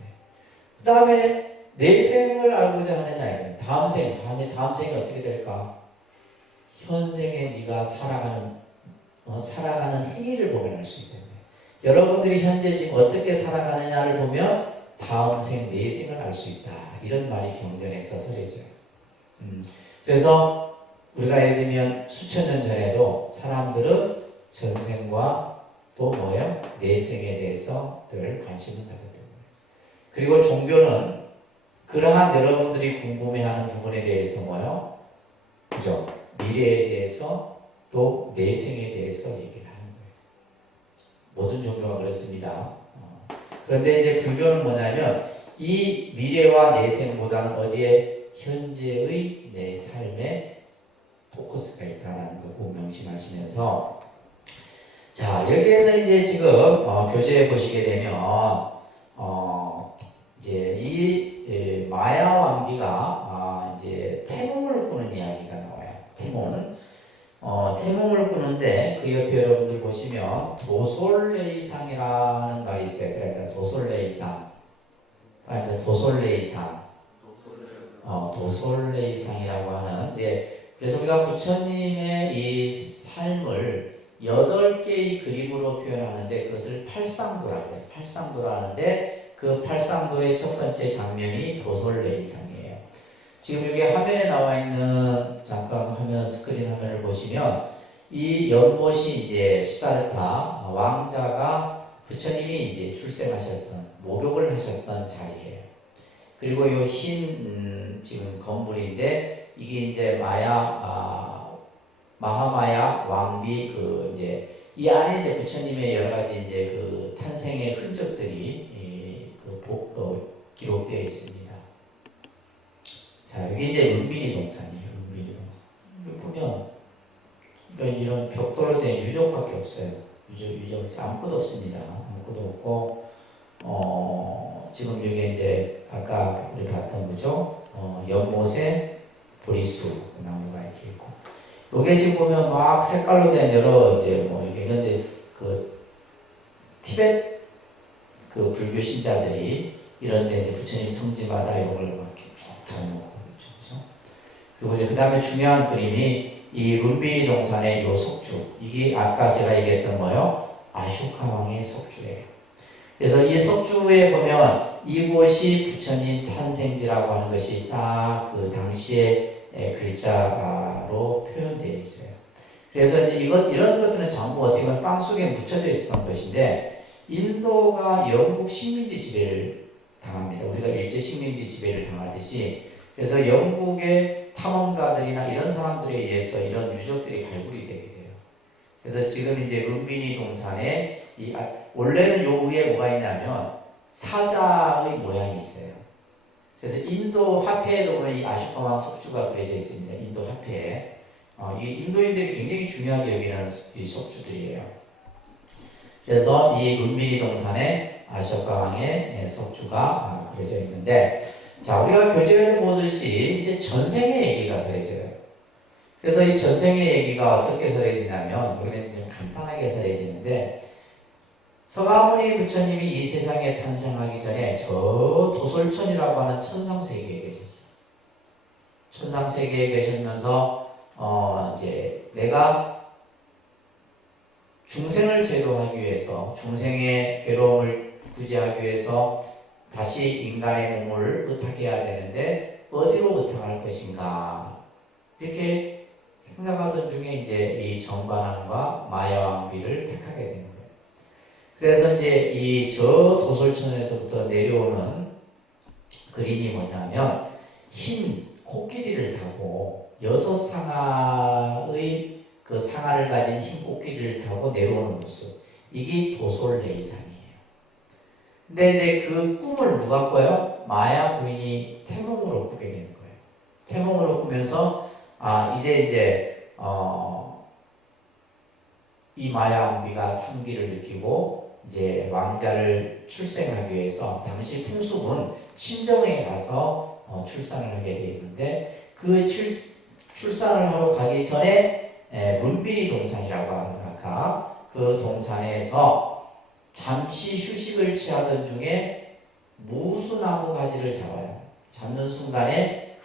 그 다음에 내생을 알고자 하느냐? 다음 생이 어떻게 될까? 현생에 네가 살아가는 행위를 보면 알 수 있다. 여러분들이 현재 지금 어떻게 살아가느냐를 보면 다음 생, 내생을 알 수 있다. 이런 말이 경전에서 서려져요. 그래서 우리가 예를 들면 수천 년 전에도 사람들은 전생과 또 뭐예요? 내생에 대해서 늘 관심을 가졌던 거예요. 그리고 종교는 그러한 여러분들이 궁금해하는 부분에 대해서 뭐예요? 그죠? 미래에 대해서 또 내생에 대해서 얘기를 하는 거예요. 모든 종교가 그렇습니다. 그런데 이제 불교는 뭐냐면 이 미래와 내생보다는 어디에 현재의 내 삶에 포커스가 있다는 거 꼭 명심하시면서 자 여기에서 이제 지금 교재에 보시게 되면 이제 이 마야 왕비가 이제 태몽을 꾸는 이야기가 나와요. 태몽을 꾸는데 그 옆에 여러분들 보시면 도솔레이상이라는 말이 있어요. 그러니까 도솔레이상. 도솔레이상이라고 하는 그래서 우리가 부처님의 이 삶을 8개의 그림으로 표현하는데 그것을 팔상도라고 해요. 팔상도라 하는데 그 팔상도의 첫 번째 장면이 도솔레이상이에요. 지금 여기 화면에 나와 있는 잠깐 스크린 화면을 보시면 이 연못이 이제 시다르타 왕자가 부처님이 이제 출생하셨던 목욕을 하셨던 자리예요. 그리고 이 흰 지금 건물인데 이게 이제 마하마야 왕비 그 이제 이 안에 이제 부처님의 여러 가지 이제 그 탄생의 흔적들이 기록되어 있습니다. 자, 여기 이제 룬비니 동산이에요. 룬비니 동산. 여기 보면 그러니까 이런 벽돌로 된 유적밖에 없어요. 유적 아무것도 없습니다. 아무것도 없고 지금 여기 이제 아까 우리 봤던 거죠. 연못에 보리수 나무가 이렇게 있고, 요게 지금 보면 막 색깔로 된 여러 이제 뭐 이게 근데 그 티베트 그 불교 신자들이 이런 데 이제 부처님 성지마다 이걸 막 이렇게 쭉 달아놓고 그렇죠. 그리고 이제 그 다음에 중요한 그림이 이 룬비니 동산의 요 석주, 이게 아까 제가 얘기했던 뭐요? 아쇼카 왕의 석주예요. 그래서 이 석주에 보면 이곳이 부처님 탄생지라고 하는 것이 딱 그 당시에 글자로 표현되어 있어요. 그래서 이런 것들은 전부 어떻게 보면 땅속에 묻혀져 있었던 것인데, 인도가 영국 식민지 지배를 당합니다. 우리가 일제 식민지 지배를 당하듯이. 그래서 영국의 탐험가들이나 이런 사람들에 의해서 이런 유적들이 발굴이 되게 돼요. 그래서 지금 이제 룬비니 동산에 원래는 요 위에 뭐가 있냐면 사자의 모양이 있어요. 그래서 인도 화폐에도 보면 이 아쇼카왕 석주가 그려져 있습니다. 인도 화폐에. 이 인도인들이 굉장히 중요하게 여기는 이 석주들이에요. 그래서 이 룬비니 동산에 아쇼카왕의 석주가 그려져 있는데, 자, 우리가 교재에 보듯이 이제 전생의 얘기가 서려져요. 그래서 이 전생의 얘기가 어떻게 서려지냐면, 우리는 좀 간단하게 서려지는데, 서가모니 부처님이 이 세상에 탄생하기 전에 저 도솔천이라고 하는 천상세계에 계셨어요. 천상세계에 계시면서 이제 내가 중생을 제도하기 위해서, 중생의 괴로움을 구제하기 위해서 다시 인간의 몸을 의탁해야 되는데 어디로 의탁할 것인가, 이렇게 생각하던 중에 이제 이 정반왕과 마야왕비를 택하게 되는 거예요. 그래서 이제 이 저 도솔천에서부터 내려오는 그림이 뭐냐면, 흰 코끼리를 타고 6상하의 그 상하를 가진 흰 코끼리를 타고 내려오는 모습, 이게 도솔레이산이에요. 근데 이제 그 꿈을 누가 꿔요? 마야 부인이 태몽으로 꾸게 되는 거예요. 태몽으로 꾸면서 이제 이 마야 왕비가 삼기를 느끼고 이제 왕자를 출생하기 위해서, 당시 풍습은 친정에 가서 출산을 하게 되어 있는데, 그 출산을 하러 가기 전에 룬비니 동산이라고 하는 아까 그 동산에서 잠시 휴식을 취하던 중에 무수나무 가지를 잡아요. 잡는 순간에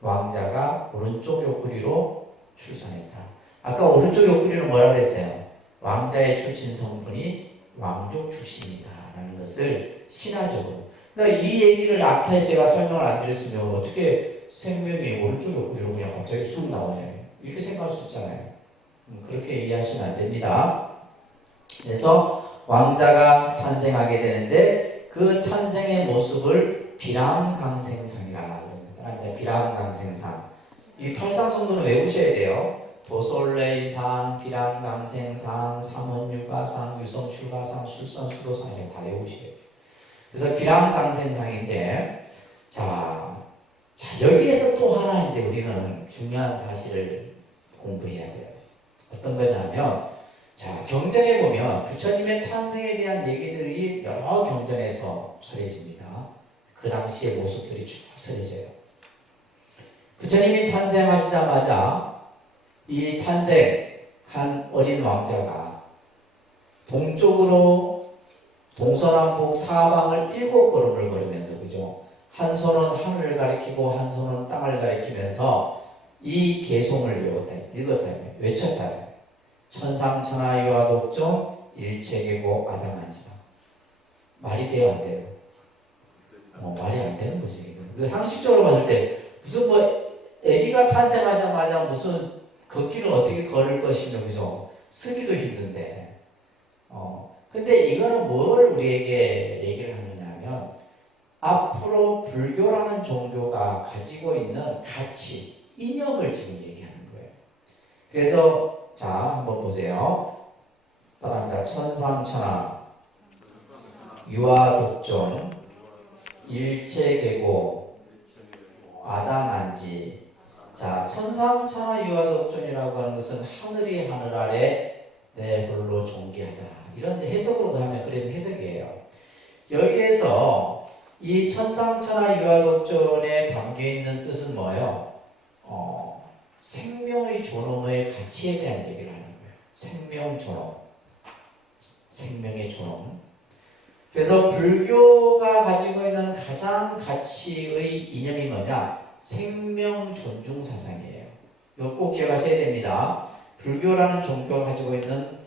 왕자가 오른쪽 옆구리로 출산했다. 아까 오른쪽 옆구리는 뭐라고 했어요? 왕자의 출신 성분이 왕족 출신이다 라는 것을 신화적으로, 그러니까 이 얘기를 앞에 제가 설명을 안 드렸으면 어떻게 생명이 오른쪽 옆구리로 그냥 갑자기 쑥 나오냐, 이렇게 생각할 수 있잖아요. 그렇게 이해하시면 안 됩니다. 그래서 왕자가 탄생하게 되는데, 그 탄생의 모습을 비람강생상이라 합니다. 비람강생상. 이 팔상성도는 외우셔야 돼요. 도솔레이상, 비람강생상, 삼원유가상, 유성출가상, 술선수로상, 이렇게 다 외우셔야 돼요. 그래서 비람강생상인데, 자, 여기에서 또 하나 이제 우리는 중요한 사실을 공부해야 돼요. 어떤 거냐면, 자, 경전에 보면 부처님의 탄생에 대한 얘기들이 여러 경전에서 설해집니다. 그 당시의 모습들이 쭉 설해져요. 부처님이 탄생하시자마자 이 탄생한 어린 왕자가 동쪽으로 동서남북 사방을 7걸음을 걸으면서, 그죠? 한 손은 하늘을 가리키고 한 손은 땅을 가리키면서 이 개송을 외쳤다. 천상천하유아 독종 일체계고 아담한지다. 말이 돼요, 안 돼요? 말이 안 되는 거지. 상식적으로 봤을 때 무슨 아기가 탄생하자마자 무슨 걷기는 어떻게 걸을 것이며, 그죠? 쓰기도 힘든데. 근데 이거는 뭘 우리에게 얘기를 하느냐면, 앞으로 불교라는 종교가 가지고 있는 가치, 이념을 지금 얘기하는 거예요. 그래서 자, 한번 보세요. 바랍니다. 천상천하, 유아독존, 일체계고, 아담안지. 자, 천상천하 유아독존이라고 하는 것은 하늘이 하늘 아래 내 홀로 존귀하다. 이런 해석으로도 하면 그런 해석이에요. 여기에서 이 천상천하 유아독존에 담겨있는 뜻은 뭐예요? 생명의 존엄의 가치에 대한 얘기를 하는 거예요. 생명 존엄. 생명의 존엄. 그래서 불교가 가지고 있는 가장 가치의 이념이 뭐냐? 생명 존중 사상이에요. 이거 꼭 기억하셔야 됩니다. 불교라는 종교가 가지고 있는,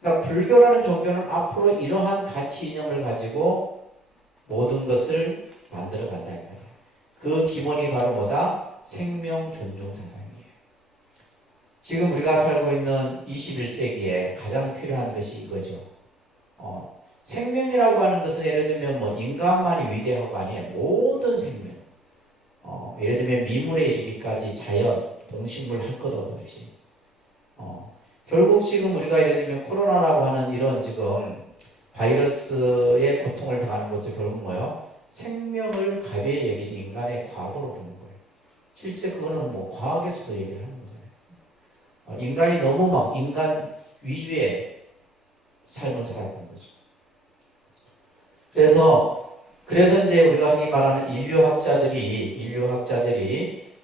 그러니까 불교라는 종교는 앞으로 이러한 가치 이념을 가지고 모든 것을 만들어 간다. 그 기본이 바로 뭐다? 생명 존중 사상이에요. 지금 우리가 살고 있는 21세기에 가장 필요한 것이 이거죠. 생명이라고 하는 것은 예를 들면 뭐 인간만이 위대하고 아니에요. 모든 생명. 예를 들면 미물에 이르기까지 자연, 동식물 할 것 없이. 결국 지금 우리가 예를 들면 코로나라고 하는 이런 지금 바이러스의 고통을 당하는 것도 결국 뭐예요? 생명을 가벼이 여긴 인간의 과거로 보는 거예요. 실제 그거는 뭐 과학에서도 얘기를 하는 거예요. 인간이 너무 막 인간 위주의 삶을 살았던 거죠. 그래서 이제 우리가 흔히 말하는 인류학자들이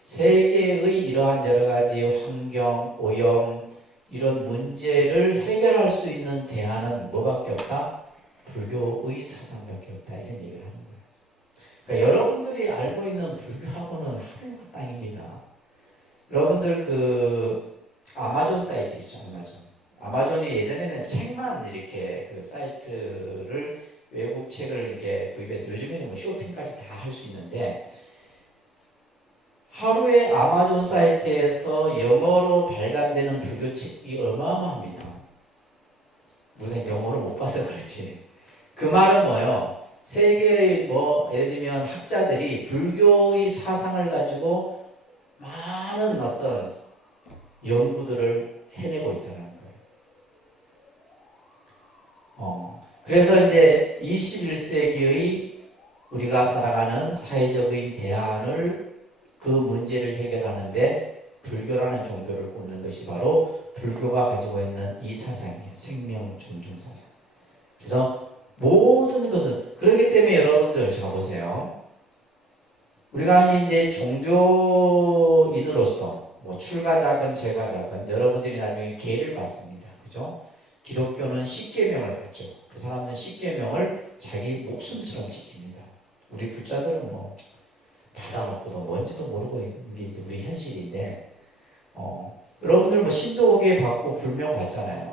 세계의 이러한 여러 가지 환경, 오염, 이런 문제를 해결할 수 있는 대안은 뭐밖에 없다? 불교의 사상밖에 없다. 이런 얘기를 하는 거예요. 그러니까 여러분들이 알고 있는 불교하고는 하늘과 땅입니다. 여러분들 그 아마존 사이트 있죠, 아마존이 예전에는 책만 이렇게 그 사이트를 외국 책을 이렇게 구입해서 요즘에는 뭐 쇼핑까지 다 할 수 있는데 하루에 아마존 사이트에서 영어로 발간되는 불교책이 어마어마합니다. 우리가 영어를 못 봐서 그렇지. 그 말은 뭐예요? 세계의 예를 들면 학자들이 불교의 사상을 가지고 많은 어떤 연구들을 해내고 있다는 거예요. 그래서 이제 21세기의 우리가 살아가는 사회적인 대안을 그 문제를 해결하는데 불교라는 종교를 꼽는 것이 바로 불교가 가지고 있는 이 사상이에요. 생명 존중 사상. 그래서 모든 것은 그렇기 때문에 여러분들 자 보세요. 우리가 이제 종교인으로서 뭐 출가자건 재가자건 여러분들이 나중에 기회를 받습니다. 그죠? 기독교는 십계명을 받죠. 그 사람은 십계명을 자기 목숨처럼 지킵니다. 우리 불자들은 뭐 받아놓고도 뭔지도 모르고 우리 현실인데, 여러분들 뭐 신도오게 받고 불명 받잖아요.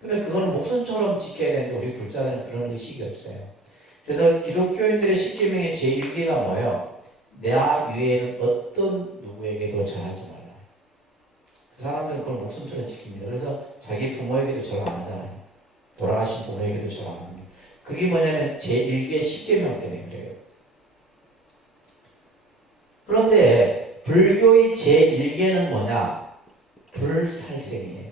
그러면 그거는 목숨처럼 지켜야 되는데 우리 불자들은 그런 의식이 없어요. 그래서 기독교인들의 십계명의 제1계가 뭐예요? 나 외에는 어떤 누구에게도 전하지 말라. 그 사람들은 그걸 목숨처럼 지킵니다. 그래서 자기 부모에게도 절 안 하잖아요. 돌아가신 부모에게도 절 안 합니다. 그게 뭐냐면 제1계 십계명 때문에 그래요. 그런데 불교의 제1계는 뭐냐? 불살생이에요.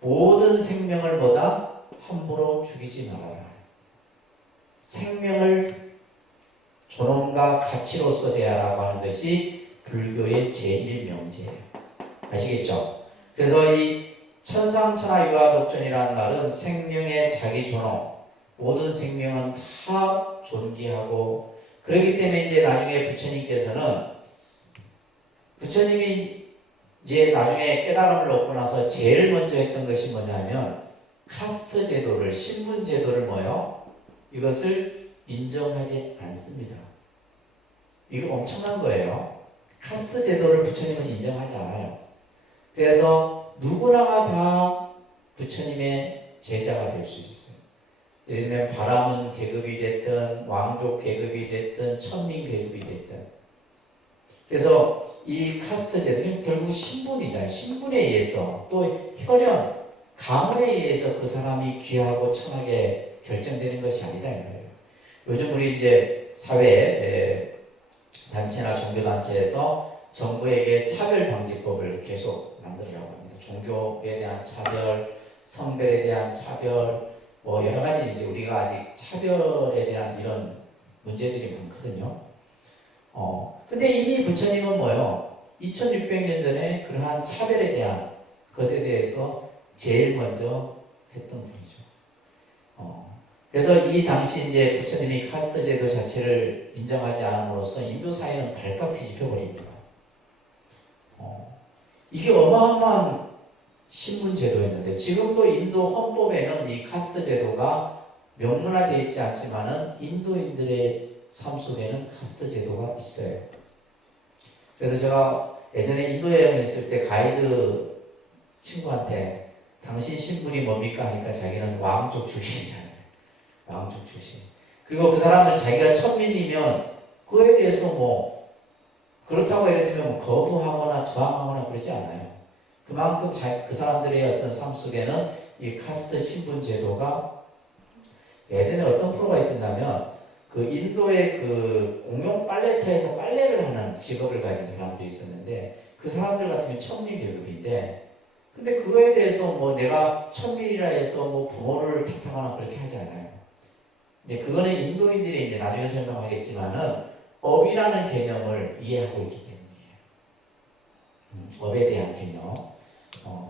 모든 생명을 보다 함부로 죽이지 말아라. 생명을 존엄과 가치로서 대하라고 하는 것이 불교의 제1명제예요. 아시겠죠? 그래서 이 천상천하 유아독존이라는 말은 생명의 자기 존엄, 모든 생명은 다 존귀하고, 그렇기 때문에 이제 나중에 부처님이 이제 나중에 깨달음을 얻고 나서 제일 먼저 했던 것이 뭐냐면 카스트 제도를, 신분 제도를 이것을 인정하지 않습니다. 이거 엄청난 거예요. 카스트 제도를 부처님은 인정하지 않아요. 그래서 누구나가 다 부처님의 제자가 될 수 있어요. 예를 들면 바라문 계급이 됐든 왕족 계급이 됐든 천민 계급이 됐든. 그래서 이 카스트 제도는 결국 신분이잖아요. 신분에 의해서 또 혈연, 가문에 의해서 그 사람이 귀하고 천하게 결정되는 것이 아니다 이 말이에요. 요즘 우리 이제 사회 단체나 종교단체에서 정부에게 차별방지법을 계속 만들으라고 합니다. 종교에 대한 차별, 성별에 대한 차별, 뭐 여러 가지 이제 우리가 아직 차별에 대한 이런 문제들이 많거든요. 근데 이미 부처님은 뭐요? 2600년 전에 그러한 차별에 대한 것에 대해서 제일 먼저 했던 분이죠. 그래서 이 당시 이제 부처님이 카스트 제도 자체를 인정하지 않음으로써 인도 사회는 발칵 뒤집혀 버립니다. 이게 어마어마한 신분 제도였는데 지금도 인도 헌법에는 이 카스트 제도가 명문화되어 있지 않지만은 인도인들의 삶 속에는 카스트 제도가 있어요. 그래서 제가 예전에 인도 여행에 있을 때 가이드 친구한테 당신 신분이 뭡니까 하니까 자기는 왕족 출신이야. 왕족 출신. 그리고 그 사람은 자기가 천민이면 그에 대해서 뭐 그렇다고 예를 들면 거부하거나 저항하거나 그러지 않아요. 그만큼 그 사람들의 어떤 삶 속에는 이 카스트 신분 제도가 예전에 어떤 프로가 있었냐면 그 인도의 그 공용 빨래터에서 빨래를 하는 직업을 가진 사람들이 있었는데 그 사람들 같으면 천민 계급인데 근데 그거에 대해서 뭐 내가 천민이라 해서 뭐 부모를 탓하거나 그렇게 하지 않아요. 근데 그거는 인도인들이 이제 나중에 설명하겠지만은 업이라는 개념을 이해하고 있기 때문이에요. 업에 대한 개념.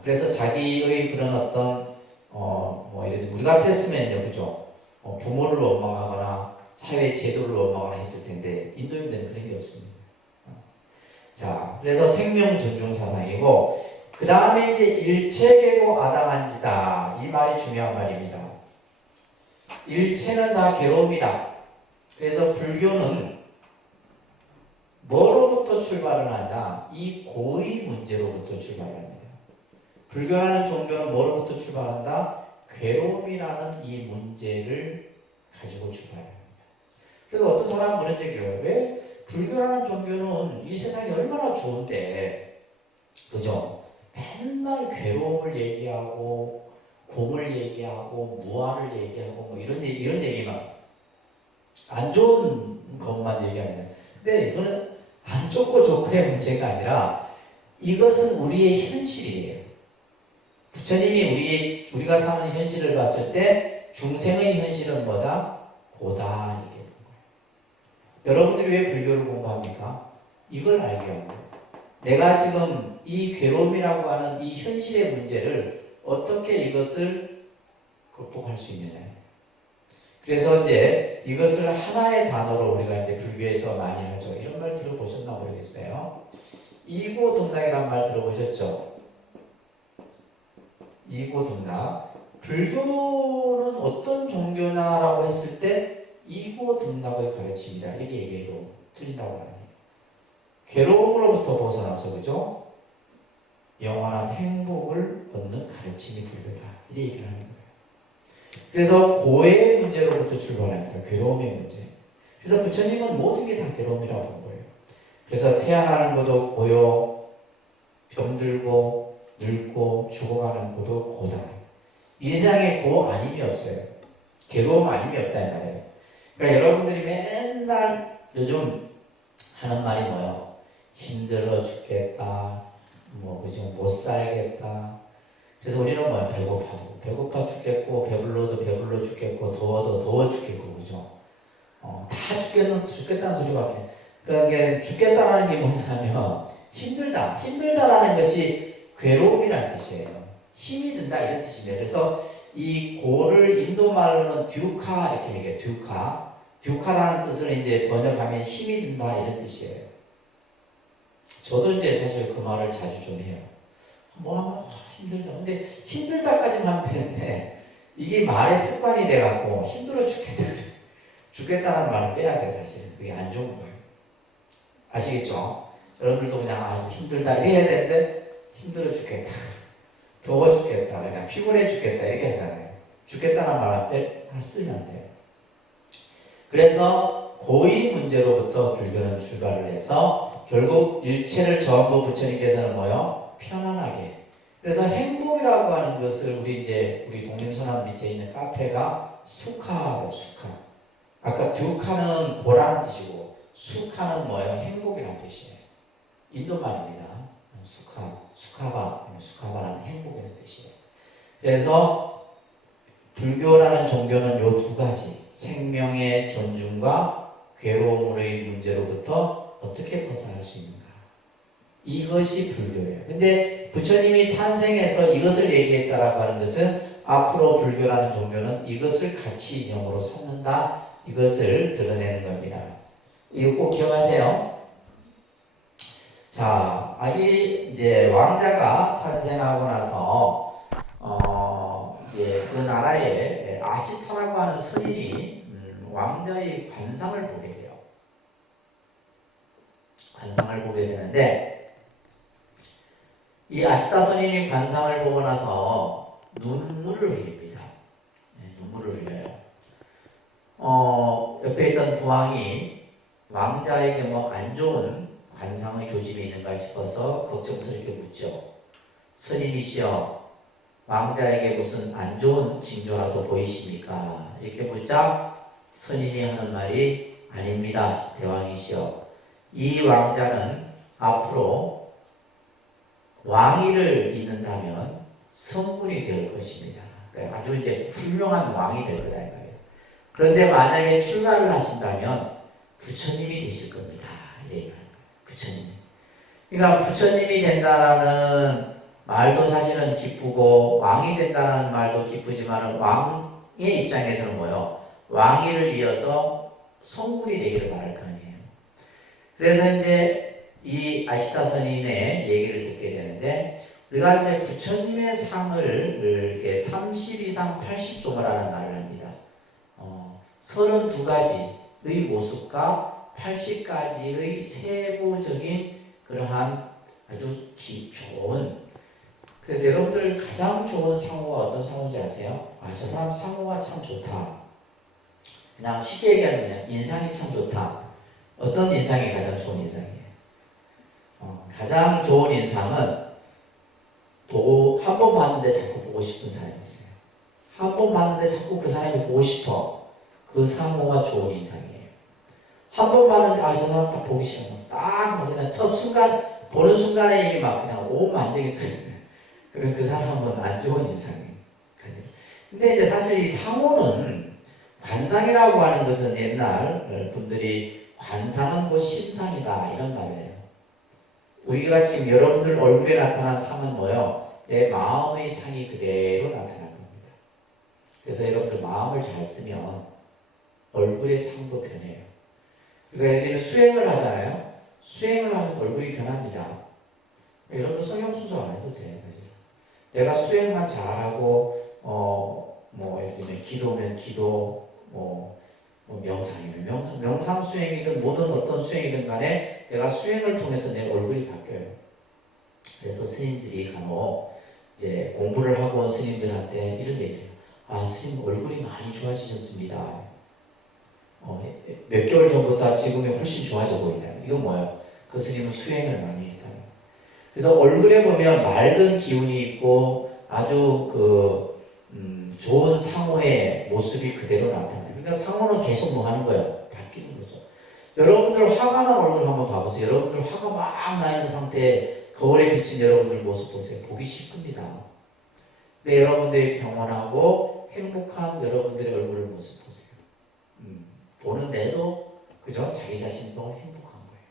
그래서 자기의 그런 어떤 뭐 예를 들면 우리 같았으면요, 그죠? 부모를 원망하거나 사회 제도를 원망하거나 했을 텐데 인도인들은 그런 게 없습니다. 자, 그래서 생명 존중 사상이고 그 다음에 이제 일체계고 아담한지다 이 말이 중요한 말입니다. 일체는 다 괴로움이다. 그래서 불교는 뭐로부터 출발을 하냐? 이 고의 문제로부터 출발합니다. 불교라는 종교는 뭐로부터 출발한다? 괴로움이라는 이 문제를 가지고 출발합니다. 그래서 어떤 사람은 그런 얘기를 해요. 왜? 불교라는 종교는 이 세상이 얼마나 좋은데, 그죠? 맨날 괴로움을 얘기하고, 공을 얘기하고, 무아를 얘기하고, 뭐 이런 얘기만, 안 좋은 것만 얘기하는. 근데 이거는 안 좋고 좋고의 문제가 아니라, 이것은 우리의 현실이에요. 부처님이 우리가 사는 현실을 봤을 때 중생의 현실은 뭐다? 고다. 이게 여러분들이 왜 불교를 공부합니까? 이걸 알게 하고 내가 지금 이 괴로움이라고 하는 이 현실의 문제를 어떻게 이것을 극복할 수 있느냐. 그래서 이제 이것을 하나의 단어로 우리가 이제 불교에서 많이 하죠. 이런 말 들어보셨나 모르겠어요. 이고등락이라는 말 들어보셨죠? 이고등락. 불교는 어떤 종교냐라고 했을 때 이고등락의 가르침이다. 이렇게 얘기해도 틀린다고 합니다. 괴로움으로부터 벗어나서 그죠? 영원한 행복을 얻는 가르침이 불교다. 이렇게 얘기를 하는 거예요. 그래서 고의 문제로부터 출발합니다. 괴로움의 문제. 그래서 부처님은 모든 게 다 괴로움이라고 본 거예요. 그래서 태어나는 것도 고요, 병들고 늙고 죽어가는 것도 고다. 이 세상에 고 아님이 없어요. 괴로움 아님이 없다 이 말이에요. 그러니까 여러분들이 맨날 요즘 하는 말이 뭐예요? 힘들어 죽겠다. 뭐 그죠? 못 살겠다. 그래서 우리는 뭐야? 배고파 죽겠고 배불러도 배불러 죽겠고 더워도 더워 죽겠고 그죠? 다 죽겠다는 소리밖에. 그러니까 죽겠다라는 게 뭐냐면 힘들다라는 것이 괴로움이라는 뜻이에요. 힘이 든다 이런 뜻이에요. 그래서 이 고를 인도 말로는 듀카 이렇게 얘기해요. 듀카라는 뜻을 이제 번역하면 힘이 든다 이런 뜻이에요. 저도 이제 사실 그 말을 자주 좀 해요. 힘들다. 근데 힘들다까지는 하면 되는데 이게 말의 습관이 돼갖고 힘들어 죽겠다는 말을 빼야 돼 사실. 그게 안 좋은 거예요. 아시겠죠? 여러분들도 그냥 힘들다 이렇게 해야 되는데 힘들어 죽겠다. 더워 죽겠다. 그냥 피곤해 죽겠다. 이렇게 하잖아요. 죽겠다는 말을 쓰면 돼요. 그래서 고의 문제로부터 불교는 출발을 해서 결국 일체를 전부 부처님께서는 뭐요? 편안하게. 그래서 행복이라고 하는 것을 우리 독림선언 밑에 있는 카페가 수카죠, 수카. 아까 듀카는 고라는 뜻이고 수카는 뭐예요? 행복이라는 뜻이에요. 인도 말입니다. 수카바라는 행복이라는 뜻이에요. 그래서 불교라는 종교는 요 두 가지, 생명의 존중과 괴로움의 문제로부터 어떻게 벗어날 수 있는가. 이것이 불교예요. 근데 부처님이 탄생해서 이것을 얘기했다라고 하는 것은 앞으로 불교라는 종교는 이것을 가치 이념으로 삼는다. 이것을 드러내는 겁니다. 이거 꼭 기억하세요. 자, 이제 왕자가 탄생하고 나서 이제 그 나라에 아시타라고 하는 선인이 왕자의 관상을 보게 돼요. 관상을 보게 되는데 이 아시타 선인이 관상을 보고 나서 눈물을 흘립니다. 눈물을 흘려요. 옆에 있던 부왕이 왕자에게 뭐 안 좋은 관상의 조짐이 있는가 싶어서 걱정스럽게 묻죠. 선인이시여, 왕자에게 무슨 안 좋은 징조라도 보이십니까? 이렇게 묻자 선인이 하는 말이 아닙니다. 대왕이시여, 이 왕자는 앞으로 왕위를 잇는다면 성군이 될 것입니다. 그러니까 아주 이제 훌륭한 왕이 될 거다 이 말이에요. 그런데 만약에 출가를 하신다면 부처님이 되실 겁니다. 이제 부처님. 그러니까 부처님이 된다라는 말도 사실은 기쁘고 왕이 된다는 말도 기쁘지만 왕의 입장에서는 뭐예요? 왕위를 이어서 성군이 되기를 바랄 거 아니에요. 그래서 이제 이 아시타 선인의 얘기를 듣게 되는데 우리가 이제 부처님의 상을 이렇게 30 이상 80조라는 말을 합니다. 32가지의 모습과 80가지의 세부적인 그러한 아주 좋은, 그래서 여러분들 가장 좋은 상호가 어떤 상호인지 아세요? 저 사람 상호가 참 좋다. 그냥 쉽게 얘기하면 인상이 참 좋다. 어떤 인상이 가장 좋은 인상이에요? 가장 좋은 인상은 한 번 봤는데 자꾸 보고 싶은 사람이 있어요. 한 번 봤는데 자꾸 그 사람이 보고 싶어. 그 상호가 좋은 인상이에요. 한 번 봤는데 저 사람 딱 보기 싫어. 딱 그냥 첫 순간 보는 순간에 이미 막 그냥 오 만지겠다. 그러면 그 사람은 안 좋은 인상이에요. 근데 이제 사실 이 상호는 관상이라고 하는 것은 옛날 분들이 관상은 곧 신상이다 이런 말을 해요. 우리가 지금 여러분들 얼굴에 나타난 상은 뭐예요? 내 마음의 상이 그대로 나타난 겁니다. 그래서 여러분들 마음을 잘 쓰면 얼굴의 상도 변해요. 그러니까 예를 들면 수행을 하잖아요. 수행을 하면 얼굴이 변합니다. 여러분 성형수술 안 해도 돼요. 사실. 내가 수행만 잘하고 예를 들면 기도면 기도, 명상이면 명상 수행이든 모든 어떤 수행이든 간에 내가 수행을 통해서 내 얼굴이 바뀌어요. 그래서 스님들이 간혹 이제 공부를 하고 온 스님들한테 이런 얘기를 해요. 스님 얼굴이 많이 좋아지셨습니다. 몇 개월 전보다 지금이 훨씬 좋아져 보인다. 이건 뭐예요? 그 스님은 수행을 많이 했다. 그래서 얼굴에 보면 맑은 기운이 있고 아주 좋은 상호의 모습이 그대로 나타나요. 그러니까 상호는 계속 뭐 하는 거예요? 바뀌는 거죠. 여러분들 화가 난 얼굴 한번 봐보세요. 여러분들 화가 막 나 있는 상태에 거울에 비친 여러분들 모습 보세요. 보기 싫습니다. 근데 여러분들이 평온하고 행복한 여러분들의 얼굴 모습 보세요. 보는데도 그죠? 자기 자신도 행복한 거예요.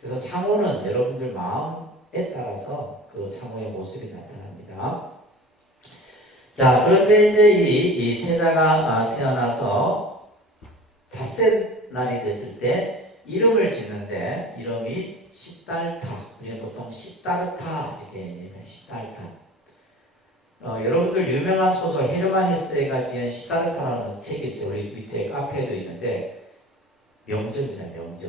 그래서 상호는 여러분들 마음에 따라서 그 상호의 모습이 나타납니다. 자, 그런데 이제 이 태자가 태어나서 닷새 날이 됐을 때 이름을 짓는데 이름이 시달타. 우리는 보통 시다르타 이렇게 얘기해요. 시달타. 여러분들 유명한 소설 헤르만 헤세가 지은 시다르타라는 책이 있어요. 우리 밑에 카페에도 있는데 명저입니다. 명저.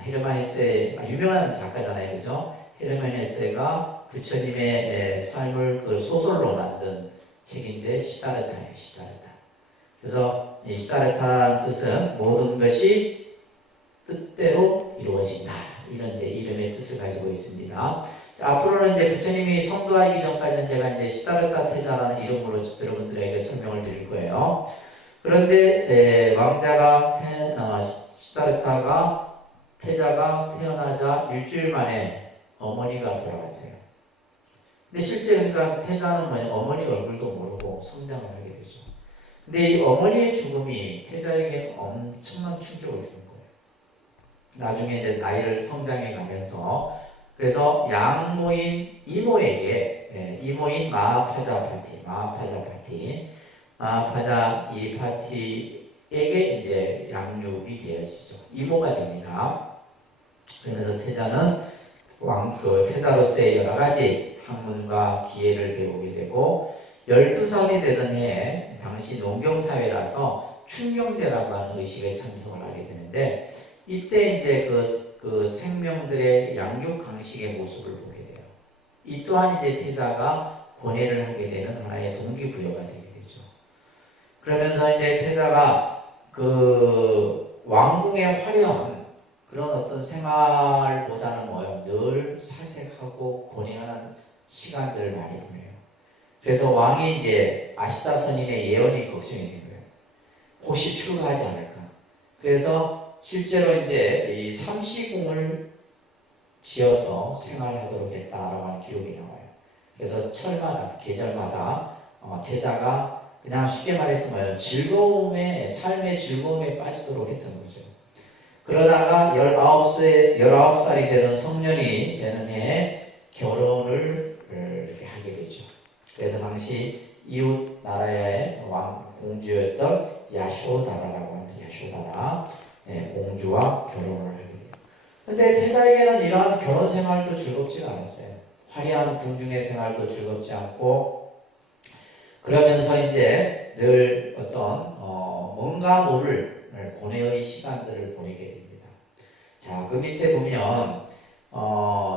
헤르만 헤세 유명한 작가잖아요. 그죠? 헤르만 헤세가 부처님의 삶을 그 소설로 만든 책인데 시다르타예요. 시다르타. 그래서 이 시다르타라는 뜻은 모든 것이 뜻대로 이루어진다. 이런 이제 이름의 뜻을 가지고 있습니다. 앞으로는 이제 부처님이 성도하기 전까지는 제가 이제 시다르타 태자라는 이름으로 여러분들에게 설명을 드릴 거예요. 그런데 왕자가 시다르타가 태자가 태어나자 일주일 만에 어머니가 돌아가세요. 근데 실제 그러니까 태자는 뭐냐, 어머니 얼굴도 모르고 성장을 하게 되죠. 근데 이 어머니의 죽음이 태자에게 엄청난 충격을 준 거예요. 나중에 이제 나이를 성장해 가면서 그래서 양모인 이모에게 이모인 마하파자 이 파티에게 이제 양육이 되어지죠. 이모가 됩니다. 그래서 태자는 태자로서의 여러 가지 학문과 기회를 배우게 되고 12살이 되던 해에 당시 농경사회라서 충경대라고 하는 의식에 참석을 하게 되는데 이때 이제 그 생명들의 양육 강식의 모습을 보게 돼요. 이 또한 이제 태자가 권해를 하게 되는 하나의 동기부여가 되게 되죠. 그러면서 이제 태자가 그 왕궁의 화려한 그런 어떤 생활보다는 뭐예요? 늘 사색하고 권해하는 시간들을 많이 보내요. 그래서 왕이 이제 아시다 선인의 예언이 걱정이 된 거예요. 혹시 출가하지 않을까? 그래서 실제로 이제 이 삼시궁을 지어서 생활하도록 했다라고 하는 기록이 나와요. 그래서 철마다, 계절마다 태자가 그냥 쉽게 말해서 뭐예요? 삶의 즐거움에 빠지도록 했던 거죠. 그러다가 19살이 되는 성년이 되는 해에 결혼을 이렇게 하게 되죠. 그래서 당시 이웃 나라의 공주였던 야쇼다라라고 하는 야쇼다라 공주와 결혼을 하게 돼요. 근데 태자에게는 이러한 결혼 생활도 즐겁지가 않았어요. 화려한 궁중의 생활도 즐겁지 않고 그러면서 이제 늘 어떤 뭔가 모를 고뇌의 시간들을 보내게 됩니다. 자, 그 밑에 보면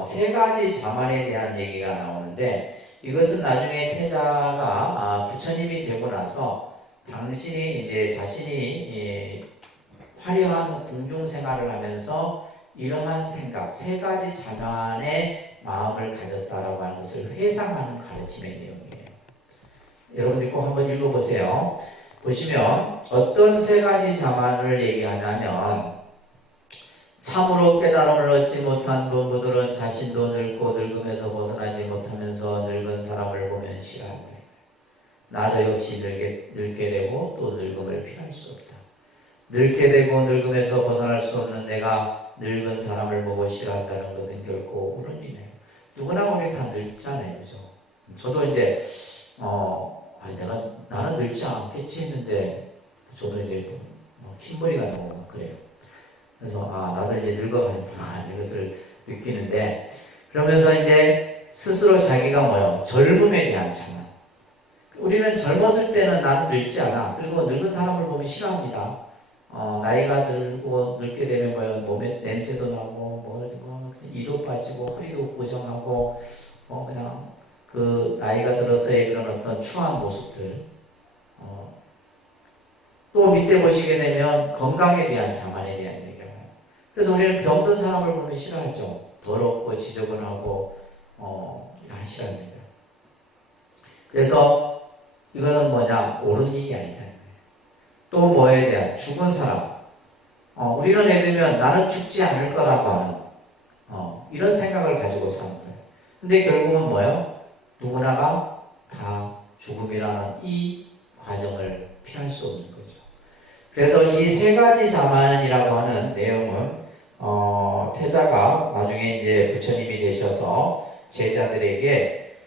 세 가지 자만에 대한 얘기가 나오는데 이것은 나중에 태자가 부처님이 되고 나서 당신이 이제 자신이 화려한 궁중 생활을 하면서 이러한 생각, 세 가지 자만의 마음을 가졌다라고 하는 것을 회상하는 가르침의 내용이에요. 여러분들 꼭 한번 읽어보세요. 보시면 어떤 세 가지 자만을 얘기하냐면 참으로 깨달음을 얻지 못한 부부들은 자신도 늙고 늙음에서 벗어나지 못하면서 늙은 사람을 보면 싫어한다. 나도 역시 늙게 되고 또 늙음을 피할 수 없다. 늙게 되고 늙음에서 벗어날 수 없는 내가 늙은 사람을 보고 싫어한다는 것은 결코 옳은 일이네요. 누구나 우리 다 늙잖아요, 그죠? 저도 이제 나는 늙지 않겠지 했는데 저도 이제 흰머리가 나고 그래요. 그래서 나도 이제 늙어가는구나 이것을 느끼는데 그러면서 이제 스스로 자기가 뭐요? 젊음에 대한 자만. 우리는 젊었을 때는 나는 늙지 않아. 그리고 늙은 사람을 보면 싫어합니다. 나이가 들고 늙게 되면 뭐요? 몸에 냄새도 나고 이도 빠지고 허리도 고정하고 그냥 그 나이가 들어서의 그런 어떤 추한 모습들. 또 밑에 보시게 되면 건강에 대한 자만에 대한 얘기가 나요. 그래서 우리는 병든 사람을 보면 싫어하죠. 더럽고 지저분하고 싫어합니다. 그래서 이거는 뭐냐? 옳은 일이 아니다. 또 뭐에 대한 죽은 사람. 우리는 예를 들면 나는 죽지 않을 거라고 하는 이런 생각을 가지고 사는 거예요. 근데 결국은 뭐예요? 누구나가 다 죽음이라는 이 과정을 피할 수 없는 거죠. 그래서 이 세 가지 자만이라고 하는 내용은 태자가 나중에 이제 부처님이 되셔서 제자들에게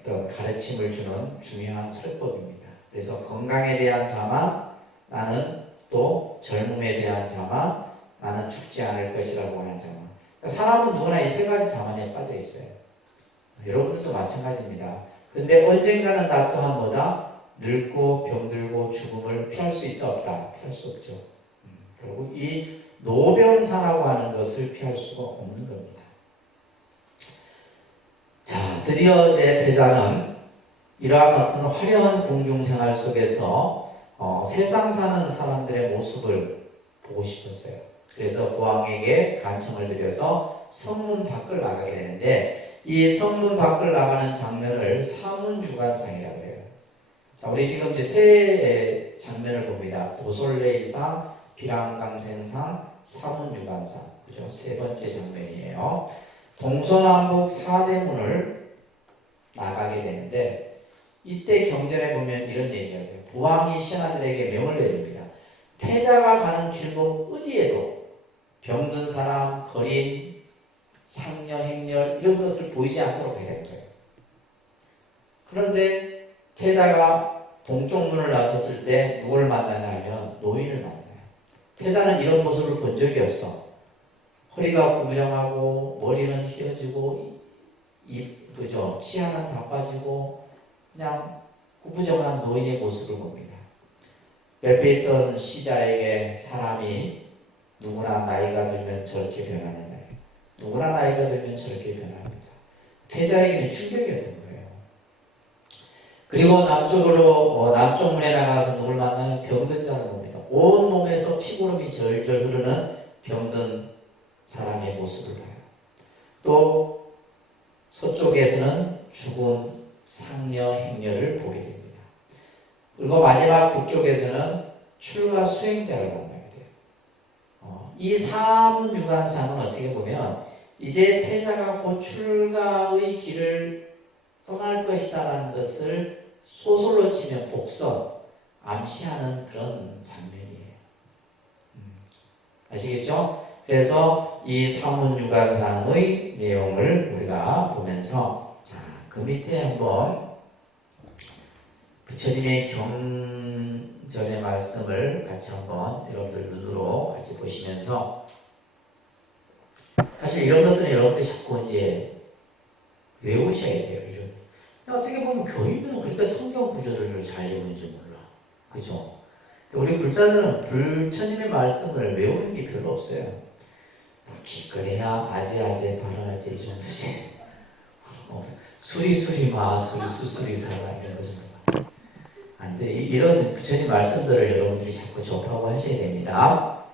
어떤 가르침을 주는 중요한 설법입니다. 그래서 건강에 대한 자만, 나는 또 젊음에 대한 자만, 나는 죽지 않을 것이라고 하는 자만. 그러니까 사람은 누구나 이 세 가지 자만에 빠져 있어요. 여러분들도 마찬가지입니다. 근데 언젠가는 나 또한 뭐다? 늙고 병들고 죽음을 피할 수 있다 없다? 피할 수 없죠. 결국 이 노병사라고 하는 것을 피할 수가 없는 겁니다. 자, 드디어 태자는 이러한 어떤 화려한 궁중생활 속에서 세상 사는 사람들의 모습을 보고 싶었어요. 그래서 부왕에게 간청을 드려서 성문 밖을 나가게 되는데 이 성문 밖을 나가는 장면을 사문유관상이라고 해요. 자, 우리 지금 이제 세 장면을 봅니다. 도솔레이상, 비랑강생상, 사문유관상. 그죠? 세 번째 장면이에요. 동서남북 4대문을 나가게 되는데 이때 경전에 보면 이런 얘기가 있어요. 부왕이 신하들에게 명을 내립니다. 태자가 가는 길목 어디에도 병든 사람, 거린, 상녀, 행렬 이런 것을 보이지 않도록 해야 되는 거예요. 그런데 태자가 동쪽 문을 나섰을 때 누굴 만나냐면 노인을 만나요. 태자는 이런 모습을 본 적이 없어. 허리가 구부정하고 머리는 휘어지고 그죠? 치아는 다 빠지고 그냥 구부정한 노인의 모습을 봅니다. 옆에 있던 시자에게 사람이 누구나 나이가 들면 저렇게 변하느냐. 누구나 나이가 들면 저렇게 변합니다. 태자에게는 충격이었던 거예요. 그리고 남쪽 문에 나가서 누굴 만나면 병든 자를 봅니다. 온 몸에서 피구름이 절절 흐르는 병든 사람의 모습을 봐요. 또 서쪽에서는 죽은 상녀 행렬을 보게 됩니다. 그리고 마지막 북쪽에서는 출가 수행자를 만나게 돼요. 이 사문유관상은 어떻게 보면 이제 태자가 곧 출가의 길을 떠날 것이다라는 것을 소설로 치면 복선, 암시하는 그런 장면이에요. 아시겠죠? 그래서 이 사문유관상의 내용을 우리가 보면서 자, 그 밑에 한번 부처님의 경전의 말씀을 같이 한번 여러분들 눈으로 같이 보시면서 사실 이런 것들은 여러분들이 자꾸 이제 외우셔야 돼요. 이런. 어떻게 보면 교인들은 그렇게 성경 구조들을 잘 외우는지 몰라. 그죠? 우리 불자들은 부처님의 말씀을 외우는 게 별로 없어요. 기껏해야 아재 바라아재 이 정도지. 수리 마 수리 사라 이런 거 정도. 안 돼. 이런 부처님 말씀들을 여러분들이 자꾸 접하고 하셔야 됩니다.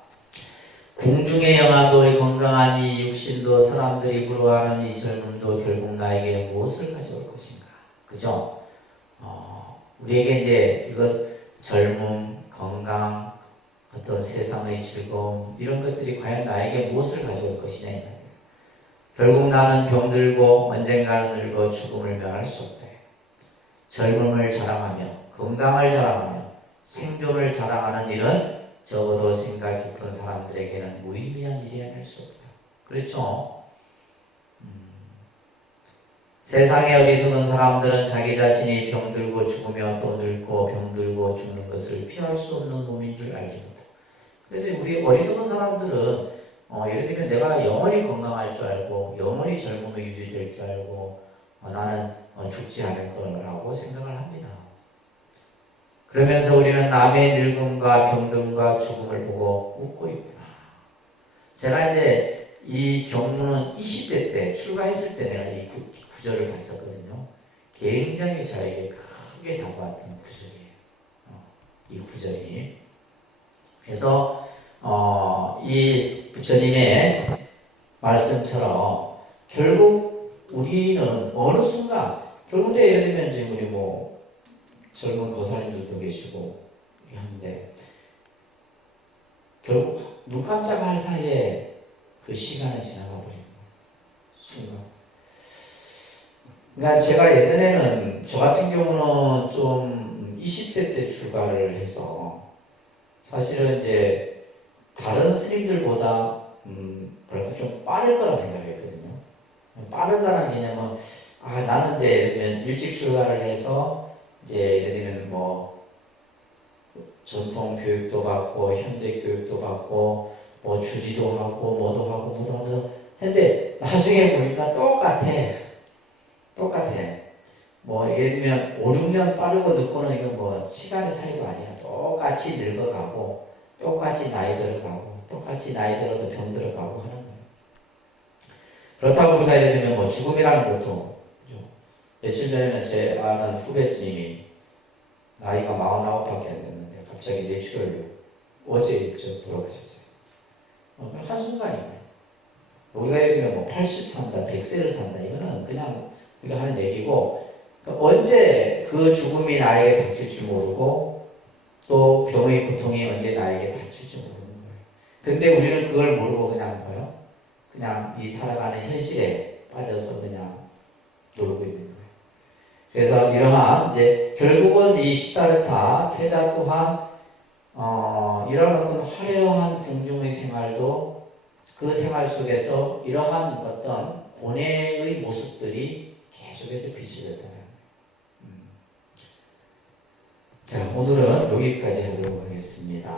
궁중의 영화도 건강한 이 육신도 사람들이 부러워하는 이 젊음도 결국 나에게 무엇을 가져올 것인가? 그죠? 우리에게 이제 이것 젊음, 건강, 어떤 세상의 즐거움 이런 것들이 과연 나에게 무엇을 가져올 것이냐 이 말이에요. 결국 나는 병들고 언젠가는 늙어 죽음을 면할 수 없다. 젊음을 자랑하며 건강을 자랑하며 생존을 자랑하는 일은 적어도 생각 깊은 사람들에게는 무의미한 일이 아닐 수 없다. 그렇죠? 세상에 어리석은 사람들은 자기 자신이 병들고 죽으며 또 늙고 병들고 죽는 것을 피할 수 없는 몸인 줄 알지 못한다. 그래서 우리 어리석은 사람들은 예를 들면 내가 영원히 건강할 줄 알고 영원히 젊음이 유지될 줄 알고 나는 죽지 않을 거라고 생각을 합니다. 그러면서 우리는 남의 늙음과 병듦과 죽음을 보고 웃고 있구나. 제가 이제 이 경문은 20대 때 출가했을 때 내가 이 구절을 봤었거든요. 굉장히 저에게 크게 다가왔던 구절이에요. 이 구절이. 그래서 이 부처님의 말씀처럼 결국 우리는 어느 순간 결국 예를 들면 지금 우리 젊은 거사님들도 계시고 한데 결국 눈 깜짝할 사이에 그 시간이 지나가 버린 거예요. 순간. 그러니까 제가 예전에는 저 같은 경우는 좀 20대 때 출가를 해서 사실은 이제 다른 스님들보다 뭐랄까 좀 빠를 거라 생각했거든요. 빠르다는 개념은 나는 이제 예를 들면 일찍 출가를 해서 이제 예를 들면 전통 교육도 받고 현대 교육도 받고 주지도 하고 뭐도 하고 했는데 나중에 보니까 똑같아. 예를 들면 5, 6년 빠르고 늦고는 이건 시간의 차이도 아니야. 똑같이 늙어가고 똑같이 나이 들어가고 똑같이 나이 들어서 병 들어가고 하는 거예요. 그렇다고 우리가 예를 들면 죽음이라는 것도 그죠? 며칠 전에는 제 아는 후배 스님이 나이가 49밖에 안 됐는데 갑자기 뇌출혈로 어제 돌아가셨어요. 한순간이에요. 우리가 예를 들면 80 산다, 100세를 산다 이거는 그냥 우리가 하는 얘기고 언제 그 죽음이 나에게 닥칠 줄 모르고 또 병의 고통이 언제 나에게 닥칠 줄 모르는 거예요. 근데 우리는 그걸 모르고 그냥 이 살아가는 현실에 빠져서 그냥 놀고 있는 거예요. 그래서 이러한 이제 결국은 이 시다르타 태자 또한 이런 어떤 화려한 궁중의 생활도 그 생활 속에서 이러한 어떤 고뇌의 모습들이 계속해서 비춰졌다는. 자, 오늘은 여기까지 하도록 하겠습니다.